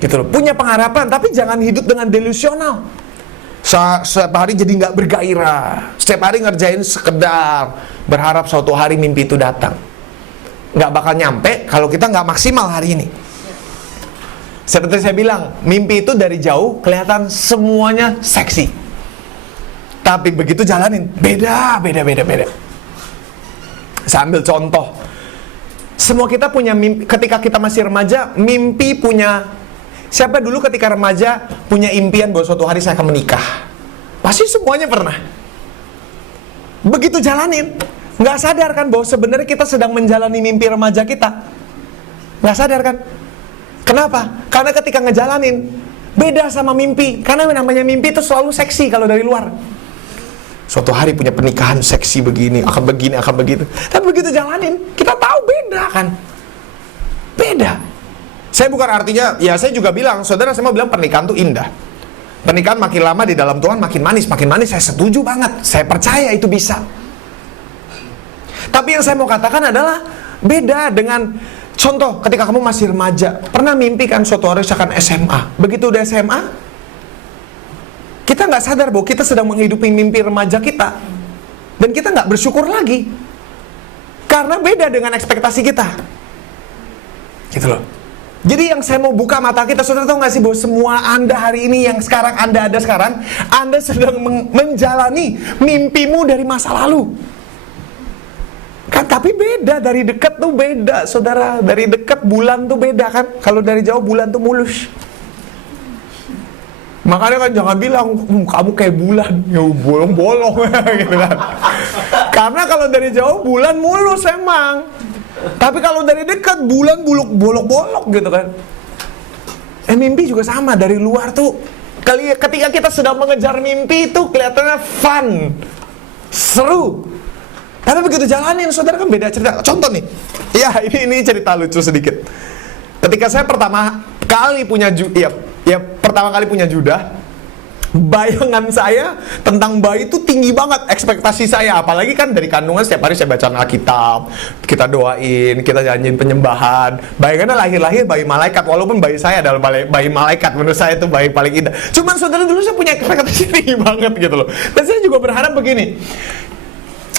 Gitu loh, punya pengharapan, tapi jangan hidup dengan delusional. Setiap hari jadi nggak bergairah, setiap hari ngerjain sekedar berharap suatu hari mimpi itu datang. Nggak bakal nyampe kalau kita nggak maksimal hari ini. Seperti saya bilang, mimpi itu dari jauh kelihatan semuanya seksi, tapi begitu jalanin beda. Saya ambil contoh. Semua kita punya mimpi. Ketika kita masih remaja, mimpi punya. Siapa dulu ketika remaja punya impian bahwa suatu hari saya akan menikah? Pasti semuanya pernah. Begitu jalanin, nggak sadar kan bahwa sebenarnya kita sedang menjalani mimpi remaja kita. Nggak sadar kan? Kenapa? Karena ketika ngejalanin, beda sama mimpi. Karena namanya mimpi itu selalu seksi kalau dari luar. Suatu hari punya pernikahan seksi begini, akan begini, akan begitu. Tapi begitu jalanin, kita tahu beda kan? Beda. Saya bukan artinya, ya saya juga bilang, saudara, saya mau bilang pernikahan itu indah. Pernikahan makin lama di dalam Tuhan makin manis, saya setuju banget. Saya percaya itu bisa. Tapi yang saya mau katakan adalah beda dengan, contoh, ketika kamu masih remaja, pernah mimpi kan suatu hari saya akan SMA. Begitu udah SMA, kita nggak sadar bahwa kita sedang menghidupi mimpi remaja kita. Dan kita nggak bersyukur lagi. Karena beda dengan ekspektasi kita. Gitu loh. Jadi yang saya mau buka mata kita, saudara tahu nggak sih bahwa semua Anda hari ini yang sekarang Anda ada sekarang, Anda sedang menjalani mimpimu dari masa lalu. Kan tapi beda, dari dekat tuh beda, saudara. Dari dekat bulan tuh beda kan. Kalau dari jauh bulan tuh mulus. Makanya kan jangan bilang kamu kayak bulan, ya bolong-bolong gitu kan. Karena kalau dari jauh bulan mulus emang. Tapi kalau dari dekat bulan bolok-bolok gitu kan. Mimpi juga sama, dari luar tuh ketika kita sedang mengejar mimpi itu kelihatannya fun, seru. Tapi begitu jalanin, saudara kan beda cerita. Contoh nih, ya ini cerita lucu sedikit. Ketika saya pertama kali punya judah, bayangan saya tentang bayi itu tinggi banget, ekspektasi saya. Apalagi kan dari kandungan setiap hari saya baca Alkitab, kita doain, kita janjiin penyembahan. Bayangannya lahir-lahir bayi malaikat, walaupun bayi saya adalah bayi malaikat. Menurut saya itu bayi paling indah. Cuman saudara, dulu saya punya ekspektasi tinggi banget gitu loh. Dan saya juga berharap begini,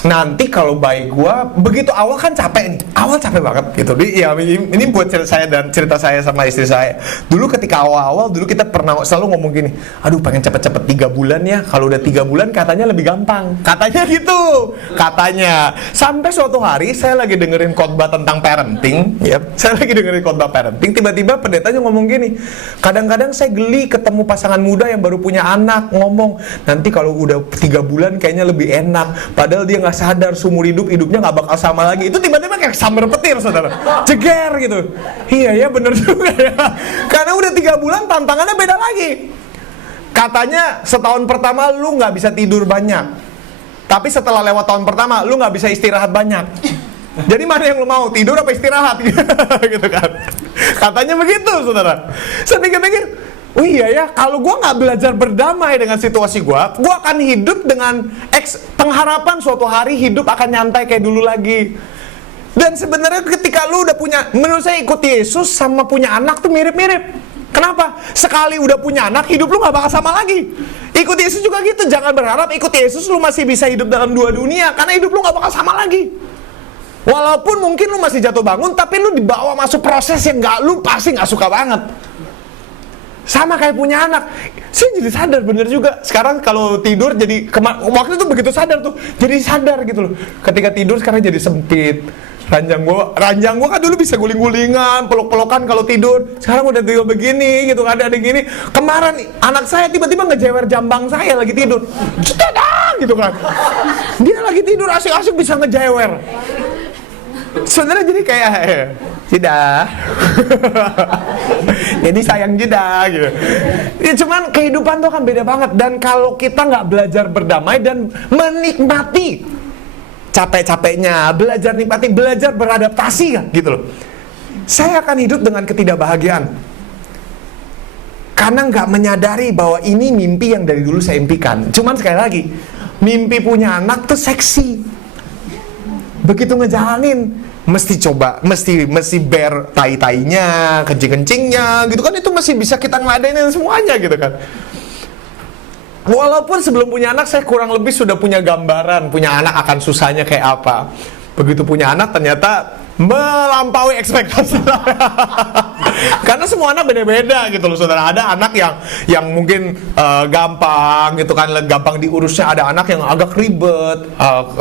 nanti kalau bayi gua, begitu awal kan capek nih, awal capek banget gitu. Ya ini buat cerita saya dan cerita saya sama istri saya. Dulu ketika awal-awal, dulu kita pernah selalu ngomong gini, aduh pengen cepet-cepet 3 bulan ya. Kalau udah 3 bulan katanya lebih gampang. Katanya gitu, katanya. Sampai suatu hari saya lagi dengerin khotbah tentang parenting, ya. Saya lagi dengerin khotbah parenting, tiba-tiba pendetanya ngomong gini, kadang-kadang saya geli ketemu pasangan muda yang baru punya anak, ngomong, nanti kalau udah 3 bulan kayaknya lebih enak. Padahal dia nggak sadar seumur hidupnya nggak bakal sama lagi. Itu tiba-tiba kayak sambar petir, saudara, ceger gitu. Iya ya, bener juga ya. Karena udah 3 bulan tantangannya beda lagi. Katanya setahun pertama lu nggak bisa tidur banyak, tapi setelah lewat tahun pertama lu nggak bisa istirahat banyak. Jadi mana yang lu mau, tidur apa istirahat? Gitu kan. Katanya begitu, saudara. Saya pikir-pikir, oh iya ya, kalau gue nggak belajar berdamai dengan situasi gue akan hidup dengan pengharapan suatu hari hidup akan nyantai kayak dulu lagi. Dan sebenarnya ketika lu udah punya, menurut saya ikut Yesus sama punya anak tuh mirip-mirip. Kenapa? Sekali udah punya anak, hidup lu nggak bakal sama lagi. Ikut Yesus juga gitu, jangan berharap ikut Yesus lu masih bisa hidup dalam 2 dunia, karena hidup lu nggak bakal sama lagi. Walaupun mungkin lu masih jatuh bangun, tapi lu dibawa masuk proses yang lu pasti nggak suka banget. Sama kayak punya anak. Saya jadi sadar bener juga. Sekarang kalau tidur jadi waktu itu begitu sadar tuh, jadi sadar gitu loh. Ketika tidur sekarang jadi sempit. Ranjang gua kan dulu bisa guling-gulingan, peluk-pelukan kalau tidur. Sekarang udah tidur begini gitu, ada gini. Kemarin anak saya tiba-tiba ngejewer jambang saya lagi tidur. Cedadang gitu kan. Dia lagi tidur asik-asik bisa ngejewer. Saudara jadi kayak jeda. Jadi sayang jeda gitu. Ya, cuman kehidupan tuh kan beda banget. Dan kalau kita nggak belajar berdamai dan menikmati capek-capeknya, belajar nikmati, belajar beradaptasi kan gitu loh, saya akan hidup dengan ketidakbahagiaan. Karena nggak menyadari bahwa ini mimpi yang dari dulu saya impikan. Cuman sekali lagi, mimpi punya anak tuh seksi. Begitu ngejalanin, mesti bear tai-tainya, kencing-kencingnya gitu kan, itu masih bisa kita ngeladenin semuanya gitu kan. Walaupun sebelum punya anak saya kurang lebih sudah punya gambaran punya anak akan susahnya kayak apa. Begitu punya anak ternyata melampaui ekspektasi. Karena semua anak beda-beda gitu loh saudara. Ada anak yang mungkin gampang gitu kan, gampang diurusnya. Ada anak yang agak ribet.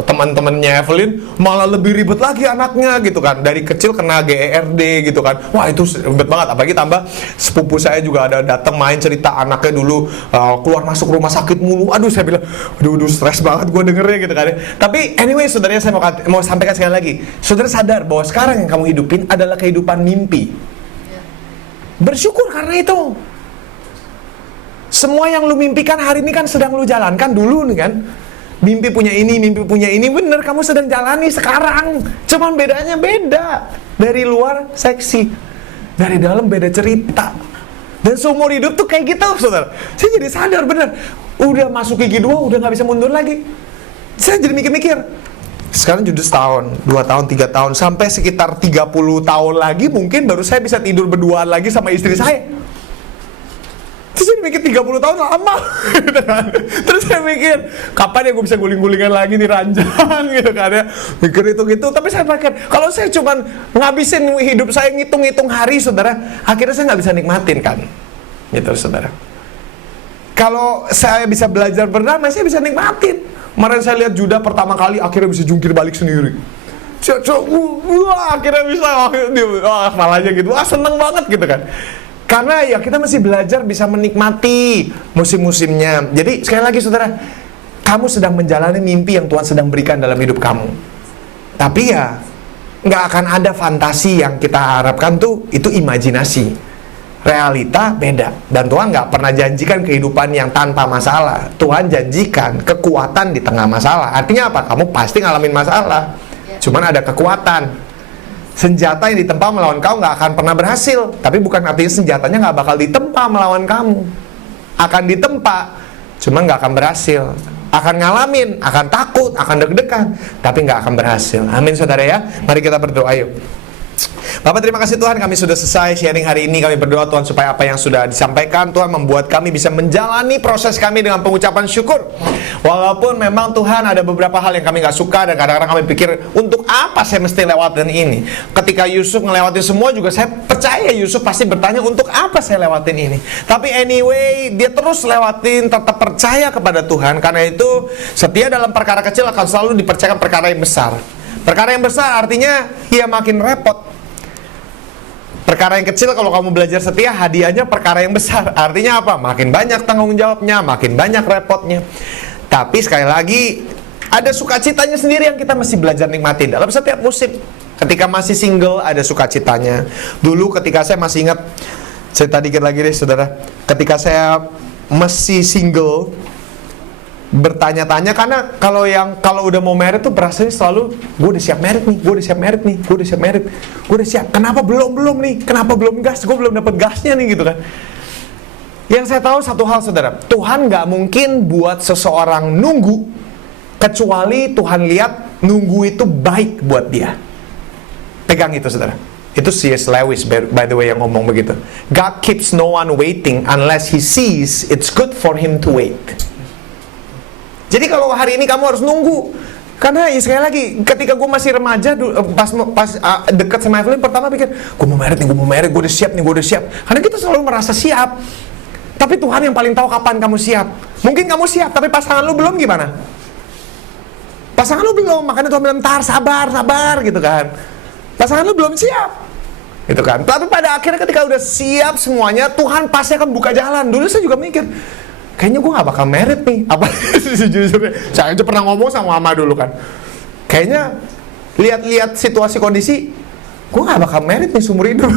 Teman-temannya Evelyn malah lebih ribet lagi anaknya gitu kan. Dari kecil kena GERD gitu kan. Wah itu ribet banget. Apalagi tambah sepupu saya juga ada datang main cerita anaknya dulu keluar masuk rumah sakit mulu. Aduh saya bilang, aduh stres banget gue dengernya gitu kan. Tapi anyway saudara, saya mau sampaikan sekali lagi. Saudara sadar bahwa sekarang yang kamu hidupin adalah kehidupan mimpi. Bersyukur karena itu. Semua yang lu mimpikan hari ini kan sedang lu jalankan dulu nih kan. Mimpi punya ini, bener kamu sedang jalani sekarang. Cuman bedanya beda. Dari luar seksi, dari dalam beda cerita. Dan seumur hidup tuh kayak gitu saudara. Saya jadi sadar bener, udah masuk gigi 2 udah gak bisa mundur lagi. Saya jadi mikir-mikir, sekarang sudah setahun, 2 tahun, 3 tahun, sampai sekitar 30 tahun lagi mungkin baru saya bisa tidur berduaan lagi sama istri saya. Terus saya mikir 30 tahun lama. Terus saya mikir, kapan ya gue bisa guling-gulingan lagi di ranjang gitu kan ya. Mikir itu gitu, tapi saya pikir kalau saya cuman ngabisin hidup saya ngitung-ngitung hari saudara, akhirnya saya nggak bisa nikmatin kan. Gitu saudara. Kalau saya bisa belajar berdamai, saya bisa nikmatin. Kemarin saya lihat Judah pertama kali akhirnya bisa jungkir balik sendiri. Wah, akhirnya bisa, wah malahnya gitu, wah seneng banget gitu kan. Karena ya kita masih belajar bisa menikmati musim-musimnya. Jadi sekali lagi saudara, kamu sedang menjalani mimpi yang Tuhan sedang berikan dalam hidup kamu. Tapi ya nggak akan ada fantasi yang kita harapkan tuh, itu imajinasi. Realita beda. Dan Tuhan nggak pernah janjikan kehidupan yang tanpa masalah. Tuhan janjikan kekuatan di tengah masalah. Artinya apa? Kamu pasti ngalamin masalah. Cuman ada kekuatan. Senjata yang ditempa melawan kau nggak akan pernah berhasil. Tapi bukan artinya senjatanya nggak bakal ditempa melawan kamu. Akan ditempa, cuman nggak akan berhasil. Akan ngalamin, akan takut, akan deg-degan, tapi nggak akan berhasil. Amin saudara ya. Mari kita berdoa yuk. Bapak terima kasih Tuhan, kami sudah selesai sharing hari ini. Kami berdoa Tuhan supaya apa yang sudah disampaikan Tuhan membuat kami bisa menjalani proses kami dengan pengucapan syukur. Walaupun memang Tuhan ada beberapa hal yang kami gak suka, dan kadang-kadang kami pikir, untuk apa saya mesti lewatin ini? Ketika Yusuf ngelewatin semua juga saya percaya Yusuf pasti bertanya, untuk apa saya lewatin ini? Tapi anyway, dia terus lewatin, tetap percaya kepada Tuhan. Karena itu setia dalam perkara kecil akan selalu dipercayakan perkara yang besar. Perkara yang besar artinya ya makin repot. Perkara yang kecil kalau kamu belajar setia, hadiahnya perkara yang besar. Artinya apa? Makin banyak tanggung jawabnya, makin banyak repotnya. Tapi sekali lagi, ada sukacitanya sendiri yang kita mesti belajar nikmatin dalam setiap musim. Ketika masih single, ada sukacitanya. Dulu ketika saya masih ingat, cerita dikit lagi deh saudara. Ketika saya masih single, bertanya-tanya, karena kalau udah mau married tuh berasanya selalu gue udah siap married nih, gue udah siap married nih, gue udah siap married, gue udah siap. Kenapa belum nih? Kenapa belum gas? Gue belum dapet gasnya nih gitu kan. Yang saya tahu satu hal saudara, Tuhan nggak mungkin buat seseorang nunggu kecuali Tuhan lihat nunggu itu baik buat dia. Pegang itu saudara. Itu C.S. Lewis by the way yang ngomong begitu. God keeps no one waiting unless he sees it's good for him to wait. Jadi kalau hari ini kamu harus nunggu, karena ya sekali lagi, ketika gue masih remaja, pas dekat sama Evelyn, pertama pikir, gue mau married, gue udah siap nih, gue udah siap. Karena kita selalu merasa siap. Tapi Tuhan yang paling tahu kapan kamu siap. Mungkin kamu siap, tapi pasangan lu belum gimana? Pasangan lu belum, makanya Tuhan bilang, ntar sabar gitu kan. Pasangan lu belum siap. Gitu kan. Tapi pada akhirnya ketika udah siap semuanya, Tuhan pasti akan buka jalan. Dulu saya juga mikir, kayaknya gue gak bakal married nih. Apa sejujurnya, saya aja pernah ngomong sama mama dulu kan, kayaknya lihat situasi kondisi, gue gak bakal married nih seumur hidup.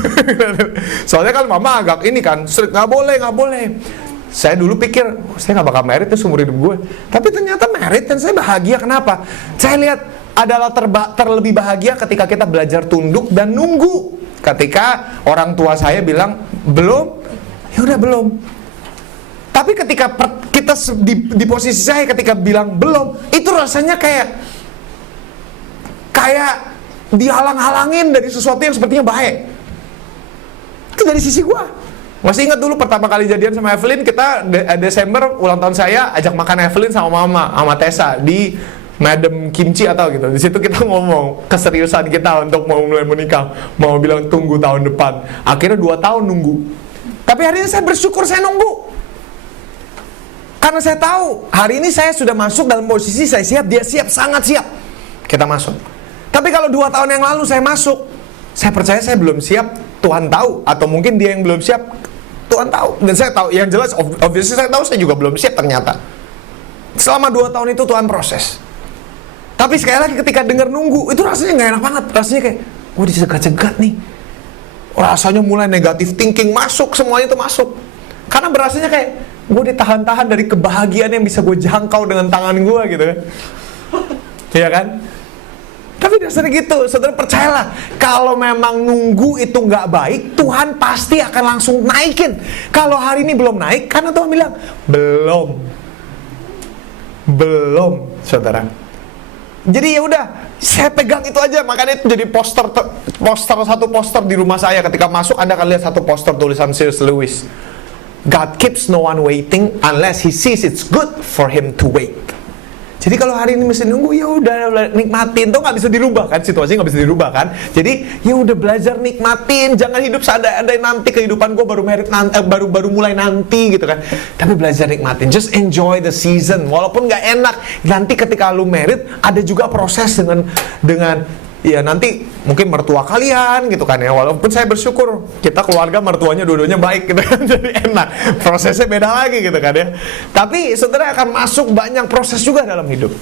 Soalnya kan mama agak ini kan, gak boleh. Saya dulu pikir, saya gak bakal married nih seumur hidup gue. Tapi ternyata married dan saya bahagia. Kenapa? Saya lihat adalah terlebih bahagia ketika kita belajar tunduk dan nunggu. Ketika orang tua saya bilang belum, ya udah belum. Tapi ketika kita di posisi saya ketika bilang belum, itu rasanya kayak dihalang-halangin dari sesuatu yang sepertinya baik. Itu dari sisi gua. Masih ingat dulu pertama kali jadian sama Evelyn, kita Desember ulang tahun saya ajak makan Evelyn sama mama, sama Tessa di Madam Kimchi atau gitu. Di situ kita ngomong keseriusan kita untuk mau mulai menikah, mau bilang tunggu tahun depan. Akhirnya 2 tahun nunggu. Tapi hari ini saya bersyukur saya nunggu. Karena saya tahu hari ini saya sudah masuk dalam posisi saya siap, dia siap, sangat siap. Kita masuk. Tapi kalau 2 tahun yang lalu saya masuk, saya percaya saya belum siap, Tuhan tahu. Atau mungkin dia yang belum siap, Tuhan tahu. Dan saya tahu, yang jelas obviously saya tahu saya juga belum siap ternyata. Selama 2 tahun itu Tuhan proses. Tapi sekali lagi ketika dengar nunggu, itu rasanya gak enak banget. Rasanya kayak, wah dicegat-cegat nih. Rasanya mulai negatif thinking masuk, semuanya itu masuk. Karena berasanya kayak, gue ditahan-tahan dari kebahagiaan yang bisa gue jangkau dengan tangan gue gitu kan. Iya kan? Tapi dasarnya gitu, saudara percayalah. Kalau memang nunggu itu gak baik, Tuhan pasti akan langsung naikin. Kalau hari ini belum naik, karena Tuhan bilang, belum, saudara. Jadi ya udah, saya pegang itu aja. Makanya itu jadi satu poster di rumah saya. Ketika masuk Anda akan lihat satu poster tulisan C.S. Lewis. God keeps no one waiting unless he sees it's good for him to wait. Jadi kalau hari ini mesti nunggu, ya udah nikmatin. Tuh nggak bisa dirubah kan, situasi nggak bisa dirubah kan. Jadi ya udah belajar nikmatin. Jangan hidup seandai-andai nanti kehidupan gue baru merit nanti, baru mulai nanti gitu kan. Tapi belajar nikmatin. Just enjoy the season. Walaupun nggak enak, nanti ketika lu merit ada juga proses dengan ya nanti mungkin mertua kalian gitu kan ya. Walaupun saya bersyukur kita keluarga mertuanya dua-duanya baik gitu kan. Jadi enak, prosesnya beda lagi gitu kan ya. Tapi saudara akan masuk banyak proses juga dalam hidup.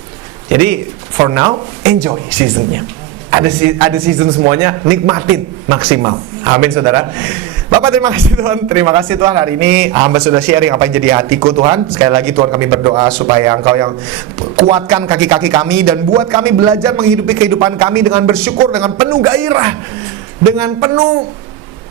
Jadi for now enjoy seasonnya. Ada season semuanya, nikmatin maksimal. Amin saudara. Bapak terima kasih Tuhan hari ini hamba sudah sharing apa yang jadi hatiku Tuhan. Sekali lagi Tuhan kami berdoa supaya Engkau yang kuatkan kaki-kaki kami dan buat kami belajar menghidupi kehidupan kami dengan bersyukur, dengan penuh gairah, dengan penuh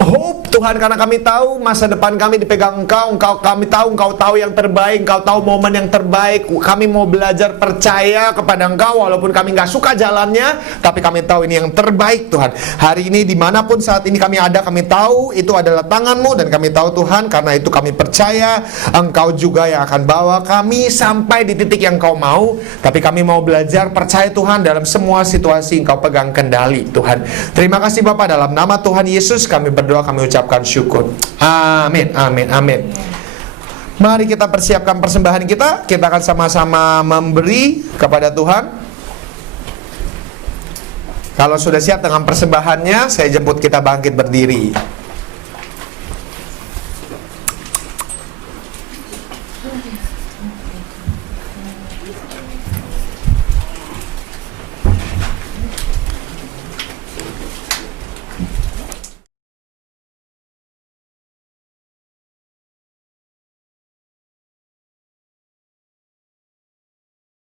hope Tuhan, karena kami tahu masa depan kami dipegang kami tahu Engkau tahu yang terbaik, Engkau tahu momen yang terbaik. Kami mau belajar percaya kepada Engkau walaupun kami gak suka jalannya, tapi kami tahu ini yang terbaik Tuhan. Hari ini dimanapun saat ini kami ada, kami tahu itu adalah tangan-Mu dan kami tahu Tuhan, karena itu kami percaya Engkau juga yang akan bawa kami sampai di titik yang Engkau mau. Tapi kami mau belajar percaya Tuhan dalam semua situasi Engkau pegang kendali Tuhan. Terima kasih Bapak, dalam nama Tuhan Yesus kami berdoa, kami ucapkan syukur. Amin, amin, amin. Mari kita persiapkan persembahan kita. Kita akan sama-sama memberi kepada Tuhan. Kalau sudah siap dengan persembahannya, saya jemput kita bangkit berdiri.